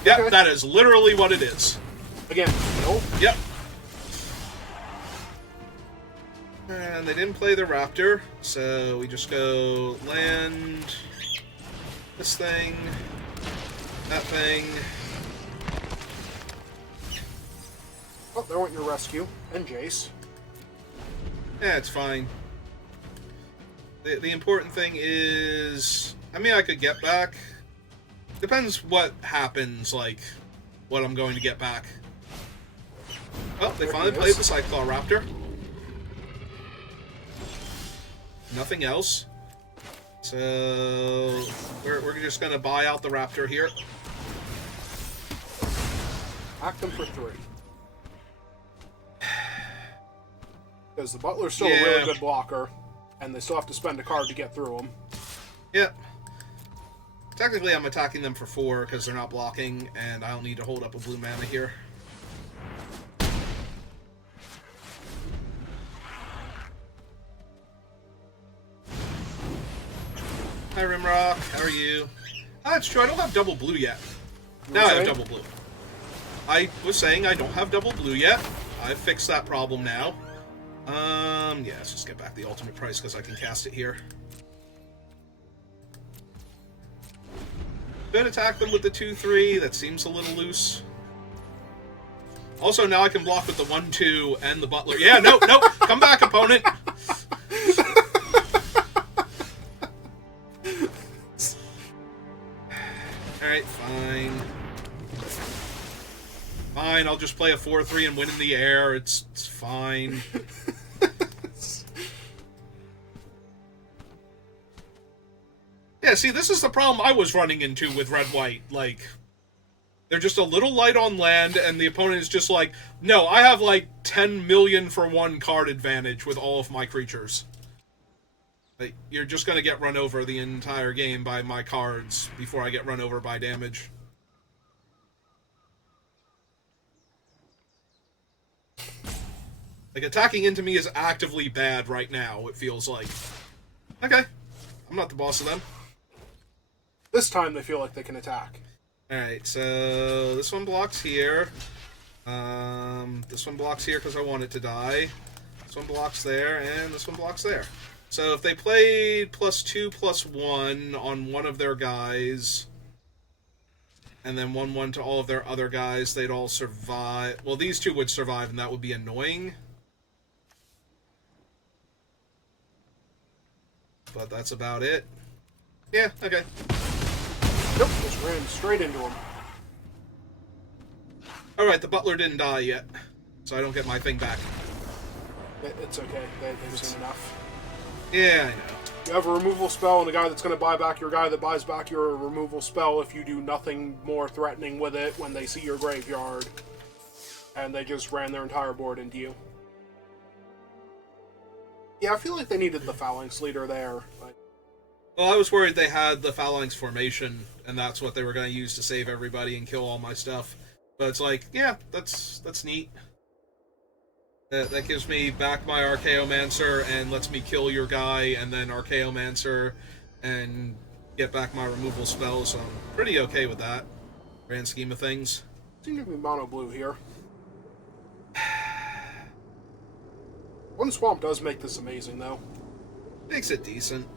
Yep, Okay. that is literally what it is. Again, nope. Yep. And they didn't play the Raptor, so we just go land this thing, that thing. Oh, there went your rescue. And Jace. Yeah, it's fine. The important thing is, I mean, I could get back. Depends what happens, like, what I'm going to get back. Oh, they There finally he played is. the Cyclaw Raptor. Nothing else. So, we're just going to buy out the Raptor here. Act them for 3. Because the Butler's still a Yeah. really good blocker, and they still have to spend a card to get through him. Yep. Technically, I'm attacking them for 4 because they're not blocking, and I don't need to hold up a blue mana here. Hi, Rimrock. How are you? Ah, that's true. I don't have double blue yet. Now I have double blue. I was saying I don't have double blue yet. I've fixed that problem now. Yeah, let's just get back the ultimate price because I can cast it here. Could attack them with the 2/3. That seems a little loose. Also, now I can block with the 1/2 and the Butler. Yeah, no. Come back, opponent. Alright, fine. Fine, I'll just play a 4/3 and win in the air. It's fine. Yeah, see, this is the problem I was running into with Red-White. Like, they're just a little light on land, and the opponent is just like, no, I have like 10 million for 1 card advantage with all of my creatures. Like, you're just gonna get run over the entire game by my cards before I get run over by damage. Like, attacking into me is actively bad right now, it feels like. Okay. I'm not the boss of them. This time they feel like they can attack. Alright, so this one blocks here. This one blocks here because I want it to die. This one blocks there, and this one blocks there. So if they played +2/+1 on one of their guys, and then 1/1 to all of their other guys, they'd all survive. Well, these two would survive, and that would be annoying. But that's about it. Yeah, okay. Nope, just ran straight into him. Alright, the Butler didn't die yet, so I don't get my thing back. It's okay, they've seen enough. Yeah, I know. You have a removal spell, and the guy that's going to buy back your guy that buys back your removal spell if you do nothing more threatening with it when they see your graveyard. And they just ran their entire board into you. Yeah, I feel like they needed the Phalanx leader there. Like, Well, I was worried they had the Phalanx formation, and that's what they were going to use to save everybody and kill all my stuff. But it's like, yeah, that's neat. That gives me back my Archaeomancer and lets me kill your guy and then Archaeomancer and get back my removal spell, so I'm pretty okay with that. Grand scheme of things. Seem to be mono blue here. One swamp does make this amazing, though. Makes it decent.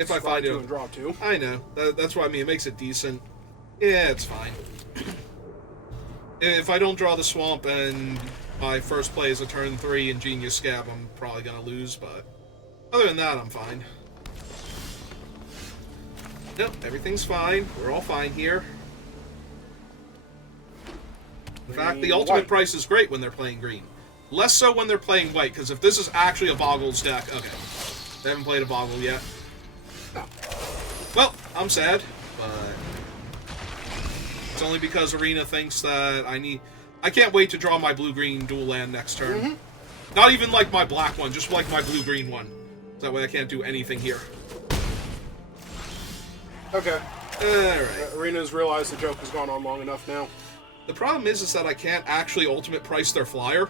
If Draw I find two it. and draw two. I know. That's what I mean. It makes it decent. Yeah, it's fine. If I don't draw the swamp and my first play is a turn 3 Ingenious Scab, I'm probably going to lose, but other than that, I'm fine. Nope, everything's fine. We're all fine here. In fact, the ultimate white. price is great when they're playing green. Less so when they're playing white, because if this is actually a Boggles deck... Okay. They haven't played a Boggle yet. No. Well, I'm sad, but... It's only because Arena thinks that I can't wait to draw my blue-green dual land next turn. Mm-hmm. Not even like my black one, just like my blue-green one. That way I can't do anything here. Okay. Alright. Arena's realized the joke has gone on long enough now. The problem is that I can't actually ultimate price their flyer.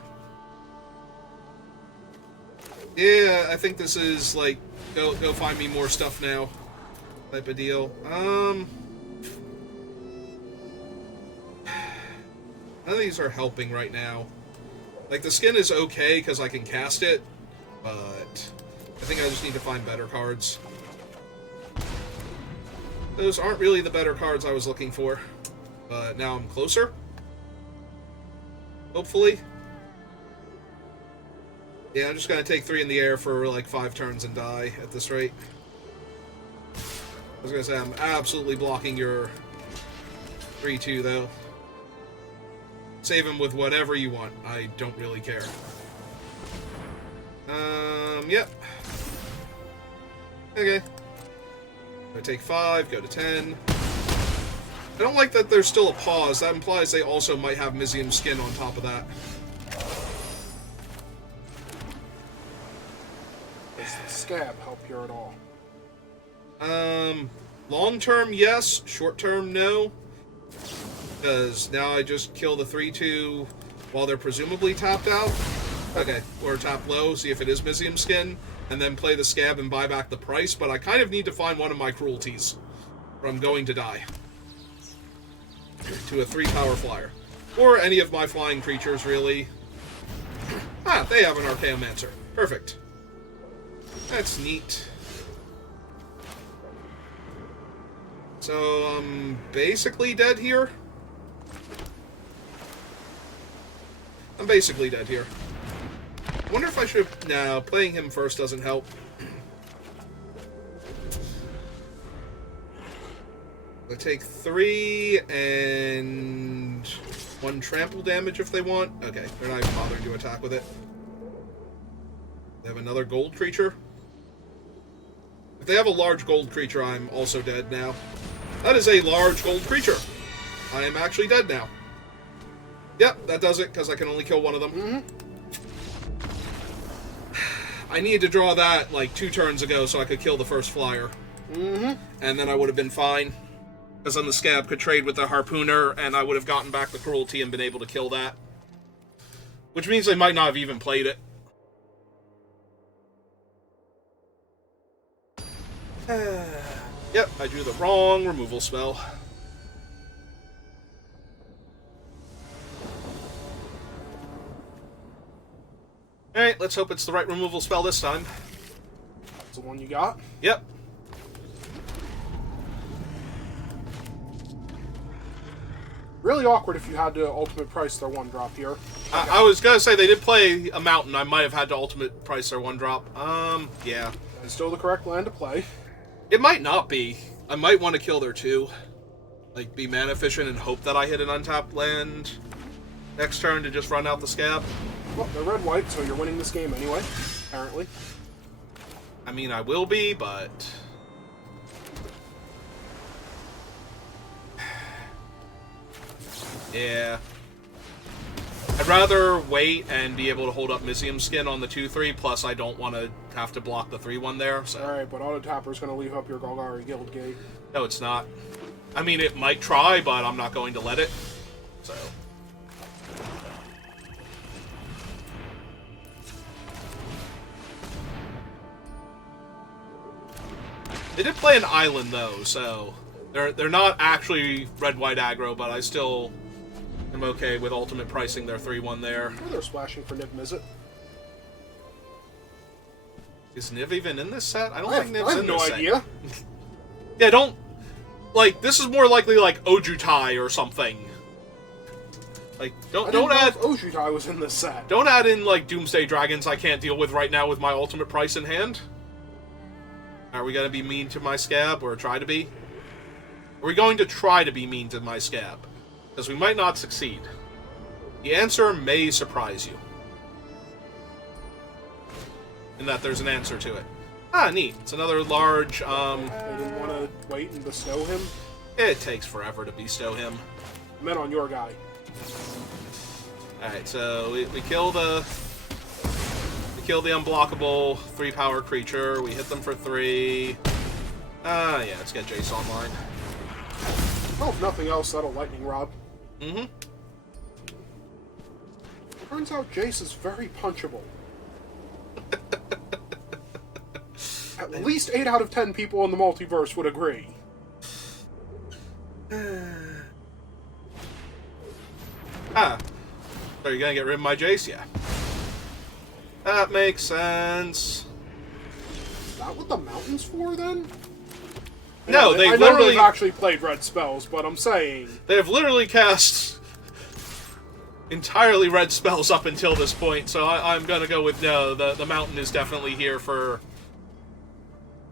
Yeah, I think this is like, go find me more stuff now type of deal. None of these are helping right now. Like, the skin is okay because I can cast it, but I think I just need to find better cards. Those aren't really the better cards I was looking for, but now I'm closer. Hopefully. Yeah, I'm just gonna take 3 in the air for like 5 turns and die at this rate. I was gonna say, I'm absolutely blocking your 3-2 though. Save him with whatever you want. I don't really care. Yep. Okay. I take 5, go to 10. I don't like that there's still a pause. That implies they also might have Mizium Skin on top of that. Does the scab help here at all? Long term, yes. Short term, no. Because now I just kill the 3-2 while they're presumably tapped out. Okay, or tap low, see if it is Mizium Skin, and then play the scab and buy back the price, but I kind of need to find one of my cruelties, or I'm going to die. To a 3-power flyer. Or any of my flying creatures, really. Ah, they have an Archaeomancer. Perfect. That's neat. So, I'm basically dead here. I'm basically dead here. I wonder if I should... No, playing him first doesn't help. I take 3 and 1 trample damage if they want. Okay, they're not even bothering to attack with it. They have another gold creature. If they have a large gold creature, I'm also dead now. That is a large gold creature. I am actually dead now. Yep, that does it, because I can only kill one of them. Mm-hmm. I needed to draw that, like, 2 turns ago so I could kill the first flyer. Mm-hmm. And then I would have been fine. Because then the scab could trade with the harpooner, and I would have gotten back the cruelty and been able to kill that. Which means they might not have even played it. Yep, I drew the wrong removal spell. Alright, let's hope it's the right removal spell this time. That's the one you got? Yep. Really awkward if you had to ultimate price their 1-drop here. I was gonna say they did play a mountain. I might have had to ultimate price their 1-drop. Yeah. It's still the correct land to play. It might not be. I might want to kill their 2. Like, be mana efficient and hope that I hit an untapped land next turn to just run out the scab. Well, they're red-white, so you're winning this game anyway, apparently. I mean, I will be, but... Yeah. I'd rather wait and be able to hold up Mizium Skin on the 2-3, plus I don't want to have to block the 3-1 there, so... Alright, but Auto Tapper's going to leave up your Golgari Guild Gate. No, it's not. I mean, it might try, but I'm not going to let it, so... They did play an island though, so they're not actually red-white aggro, but I still am okay with ultimate pricing their 3-1 there. Oh, they're splashing for Niv Mizzet. Is Niv even in this set? I don't I think have, Niv's I have in no this set. idea. Yeah, don't... Like, this is more likely like Ojutai or something. Like, don't know add... if Ojutai was in this set. Don't add in, like, Doomsday Dragons I can't deal with right now with my ultimate price in hand. Are we going to be mean to my scab, or try to be? Are we going to try to be mean to my scab? Because we might not succeed. The answer may surprise you. In that there's an answer to it. Ah, neat. It's another large, They didn't want to wait and bestow him. It takes forever to bestow him. I meant on your guy. Alright, so we kill the... We kill the unblockable 3-power creature. We hit them for 3. Yeah, let's get Jace online. Oh, if nothing else, that'll lightning rod. Mm-hmm. Turns out Jace is very punchable. At least 8 out of 10 people in the multiverse would agree. So you're gonna get rid of my Jace? Yeah. That makes sense. Is that what the mountain's for, then? No, I know they've actually played red spells, but I'm saying... They have literally cast entirely red spells up until this point, so I'm gonna go with no. The mountain is definitely here for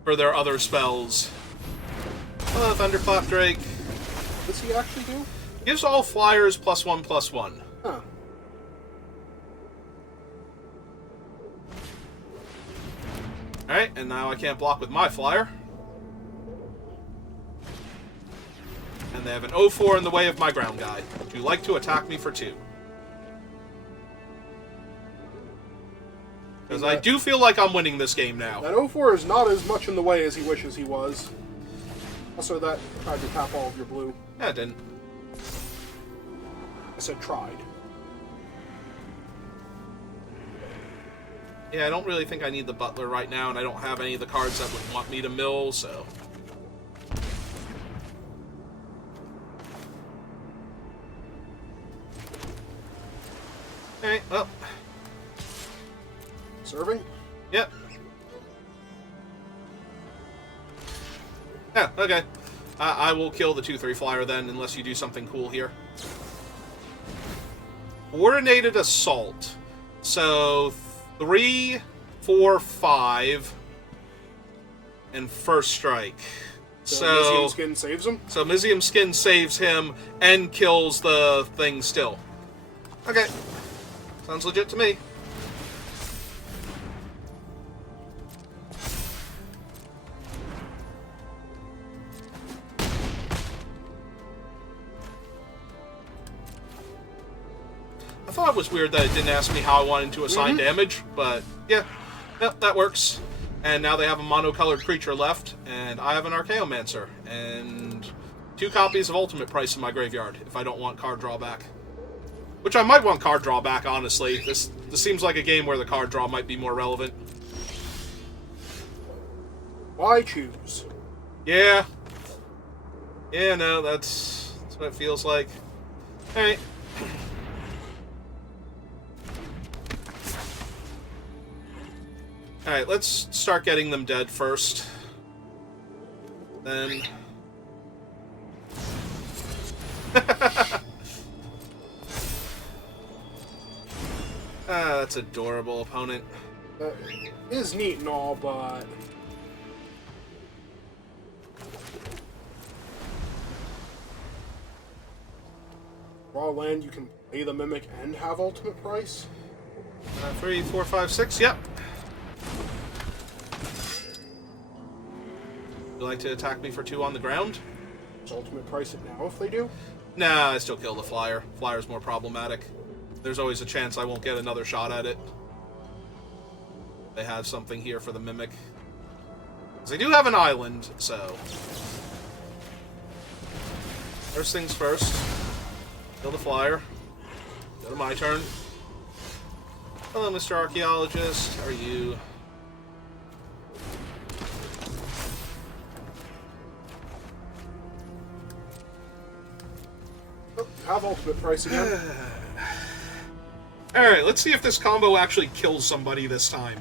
their other spells. Oh, Thunderclap Drake. What does he actually do? Gives all flyers +1/+1. Huh. Alright, and now I can't block with my flyer. And they have an 0-4 in the way of my ground guy. Would you like to attack me for 2? Because I do feel like I'm winning this game now. That 0-4 is not as much in the way as he wishes he was. Also, that tried to tap all of your blue. Yeah, it didn't. I said tried. Yeah, I don't really think I need the Butler right now, and I don't have any of the cards that would want me to mill, so... Alright, well... Serving? Yep. Yeah, okay. I will kill the 2/3 flyer then, unless you do something cool here. Coordinated Assault. So, 3, 4, 5, and First Strike. So Mizium Skin saves him? So Mizium Skin saves him and kills the thing still. Okay. Sounds legit to me. I thought it was weird that it didn't ask me how I wanted to assign damage, but yeah, yep, that works. And now they have a monocolored creature left, and I have an Archaeomancer, and 2 copies of Ultimate Price in my graveyard, if I don't want card drawback. Which I might want card drawback, honestly. This seems like a game where the card draw might be more relevant. Why choose? Yeah. Yeah, no, that's what it feels like. Alright. Alright, let's start getting them dead first. Then... that's adorable, opponent. That is neat and all, but... Raw land, you can play the Mimic and have Ultimate Price? 3, 4, 5, 6, yep. You like to attack me for 2 on the ground? Does Ultimate Price it now if they do? Nah, I still kill the flyer. Flyer's more problematic. There's always a chance I won't get another shot at it. They have something here for the Mimic. Because they do have an island, so... First things first. Kill the flyer. Go to my turn. Hello, Mr. Archaeologist. How are you? have ultimate price again. Alright, let's see if this combo actually kills somebody this time.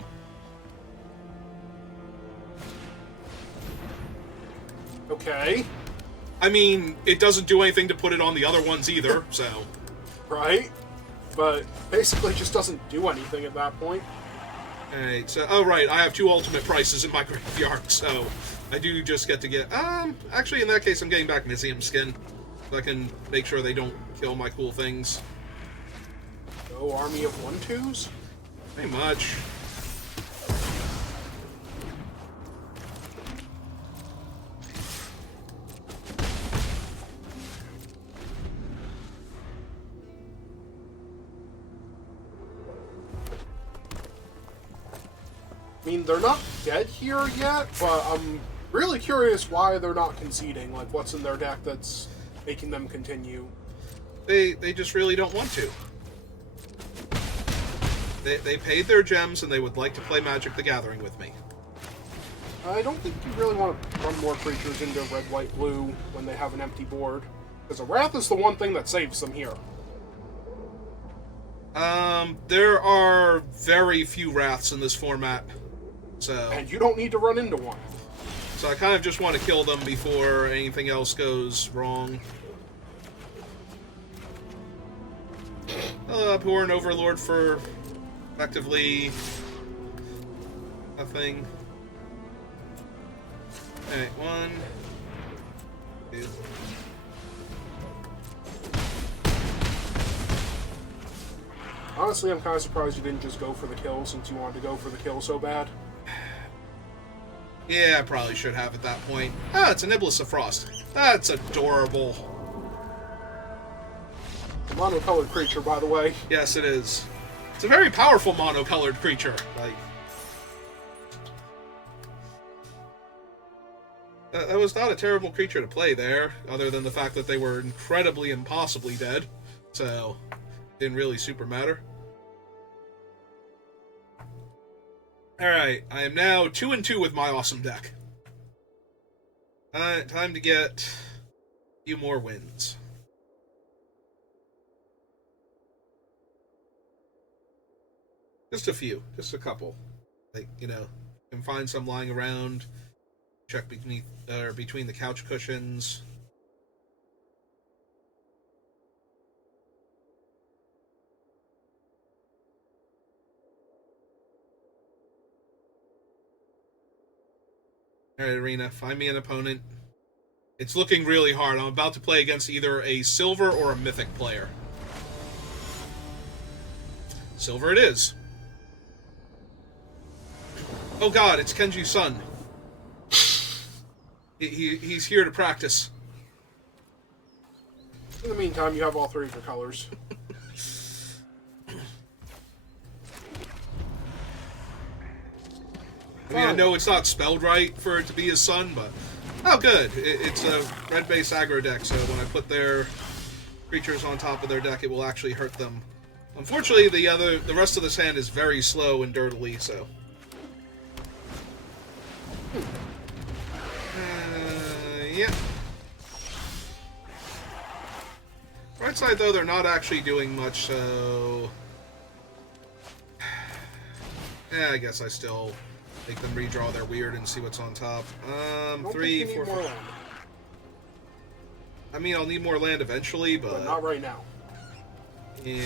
Okay. I mean, it doesn't do anything to put it on the other ones either, so... Right? But basically just doesn't do anything at that point. Alright, so... Oh, right, I have 2 ultimate prices in my graveyard, so... I do just get to get... actually, in that case, I'm getting back Mizium skin. So I can make sure they don't kill my cool things. No army of 1/2s? Pretty much. I mean, they're not dead here yet, but I'm really curious why they're not conceding. Like, what's in their deck that's making them continue? They just really don't want to. They paid their gems and they would like to play Magic the Gathering with me. I don't think you really want to run more creatures into red, white, blue when they have an empty board. Because a Wrath is the one thing that saves them here. There are very few Wraths in this format. So... And you don't need to run into one. So I kind of just want to kill them before anything else goes wrong. Pour an Overlord for effectively nothing. Alright, 1, 2. Honestly, I'm kind of surprised you didn't just go for the kill since you wanted to go for the kill so bad. Yeah, I probably should have at that point. Ah, it's an Iblis of Frost. That's adorable. A monocolored creature, by the way. Yes, it is. It's a very powerful monocolored creature. Like, that was not a terrible creature to play there, other than the fact that they were incredibly impossibly dead. So, didn't really super matter. Alright, I am now 2-2 with my awesome deck. Time to get a few more wins. Just a few. Just a couple. Like, you know, can find some lying around. Check between the couch cushions. Alright, Arena, find me an opponent. It's looking really hard. I'm about to play against either a Silver or a Mythic player. Silver it is. Oh god, it's Kenji's son. He's here to practice. In the meantime, you have all 3 of your colors. I mean, I know it's not spelled right for it to be his son, but... Oh, good. It's a red-based aggro deck, so when I put their creatures on top of their deck, it will actually hurt them. Unfortunately, the rest of this hand is very slow and dirtily, so... Yeah. Right side, though, they're not actually doing much, so... Yeah, I guess I still make them redraw their weird and see what's on top. 3, 4, 5. I mean, I'll need more land eventually, but not right now. Yeah.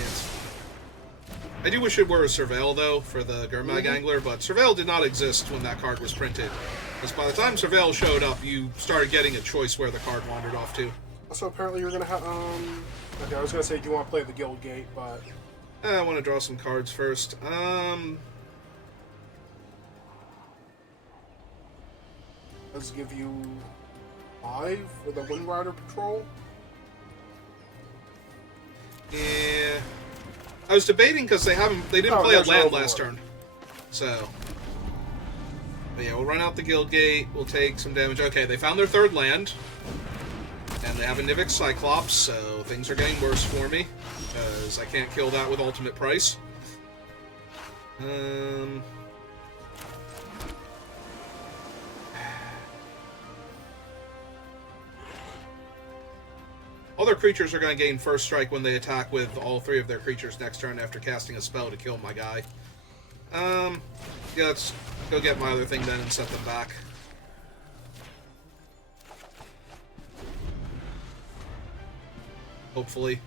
I do wish it were a Surveil, though, for the Gurmag Angler, but Surveil did not exist when that card was printed. Because by the time Surveil showed up, you started getting a choice where the card wandered off to. Also, apparently you're going to have... Okay, I was going to say, do you want to play the Guild Gate, but... I want to draw some cards first. Let's give you 5 for the Wind Rider Patrol. Yeah. I was debating because they didn't play a land last turn. So. But yeah, we'll run out the Guild Gate, we'll take some damage. Okay, they found their 3rd land. And they have a Nivix Cyclops, so things are getting worse for me. Because I can't kill that with ultimate price. Other creatures are going to gain first strike when they attack with all 3 of their creatures next turn after casting a spell to kill my guy. Yeah, let's go get my other thing then and set them back. Hopefully.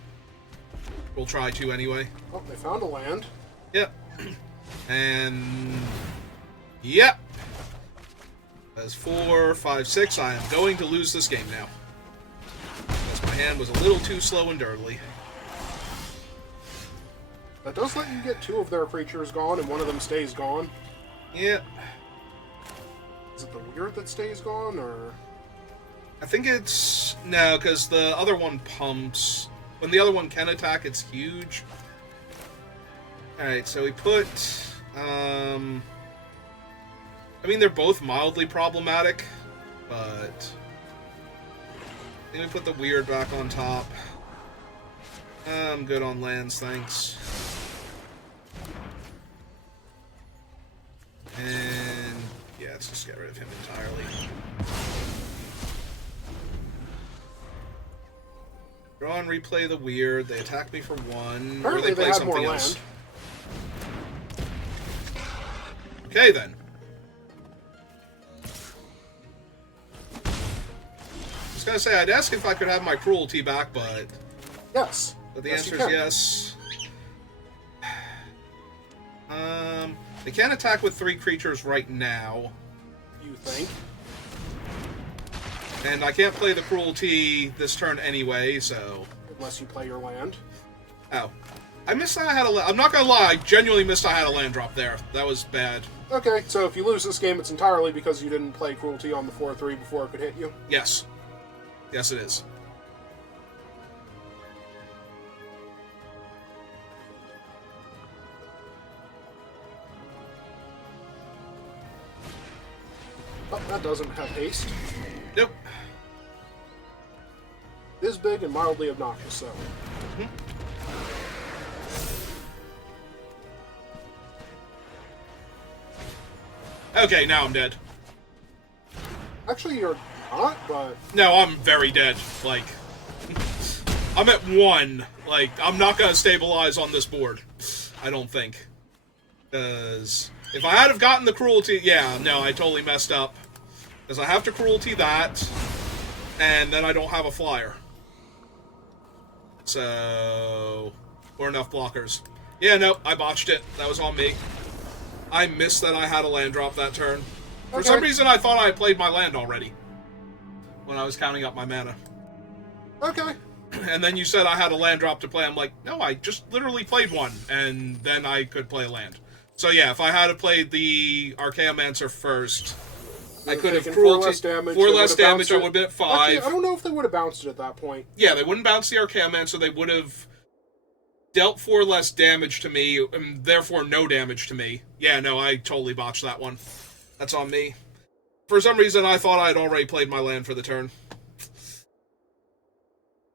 We'll try to anyway. Oh, they found a land. Yep. And... Yep! That's 4, 5, 6. I am going to lose this game now. Because my hand was a little too slow and dirtly. That does let you get 2 of their creatures gone, and one of them stays gone. Yep. Is it the weird that stays gone, or...? I think it's... No, because the other one pumps. When the other one can attack, it's huge. Alright, so we put... I mean, they're both mildly problematic, but... I think we put the weird back on top. I'm good on lands, thanks. And... yeah, let's just get rid of him entirely. Draw and replay the weird. They attack me for 1. Apparently or they play have something more else. land. Okay, then. I was gonna say, I'd ask if I could have my cruelty back, but Yes. the Yes, answer you is can. yes. They can't attack with 3 creatures right now. You think? And I can't play the cruelty this turn anyway, so... Unless you play your land. Oh. I missed that I had a... I'm not gonna lie, I genuinely missed I had a land drop there. That was bad. Okay, so if you lose this game, it's entirely because you didn't play Cruelty on the 4/3 before it could hit you. Yes. Yes, it is. Oh, that doesn't have haste. Nope. It is big and mildly obnoxious, so. Okay, now I'm dead. Actually, you're not, but... No, I'm very dead. Like, I'm at 1. Like, I'm not gonna stabilize on this board. I don't think. Because if I had have gotten the cruelty... Yeah, no, I totally messed up. Because I have to cruelty that, and then I don't have a flyer. So... or enough blockers. Yeah, no, I botched it. That was on me. I missed that I had a land drop that turn. For some reason, I thought I had played my land already. When I was counting up my mana. Okay. And then you said I had a land drop to play. I'm like, no, I just literally played one. And then I could play a land. So yeah, if I had played the Archaeomancer first, I could have taken cruelty... 4 less damage. 4 they less would've damage, bounced I it. would have been at 5. Actually, I don't know if they would have bounced it at that point. Yeah, they wouldn't bounce the Archaeomancer. They would have dealt 4 less damage to me, and therefore no damage to me. Yeah, no, I totally botched that one. That's on me. For some reason, I thought I had already played my land for the turn.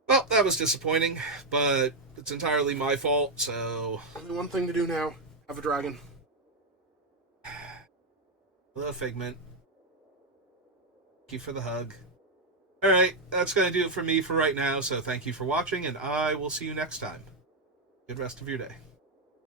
Well, that was disappointing, but it's entirely my fault, so... Only one thing to do now. Have a dragon. Hello, Figment. Thank you for the hug. Alright, that's going to do it for me for right now, so thank you for watching, and I will see you next time. Good rest of your day.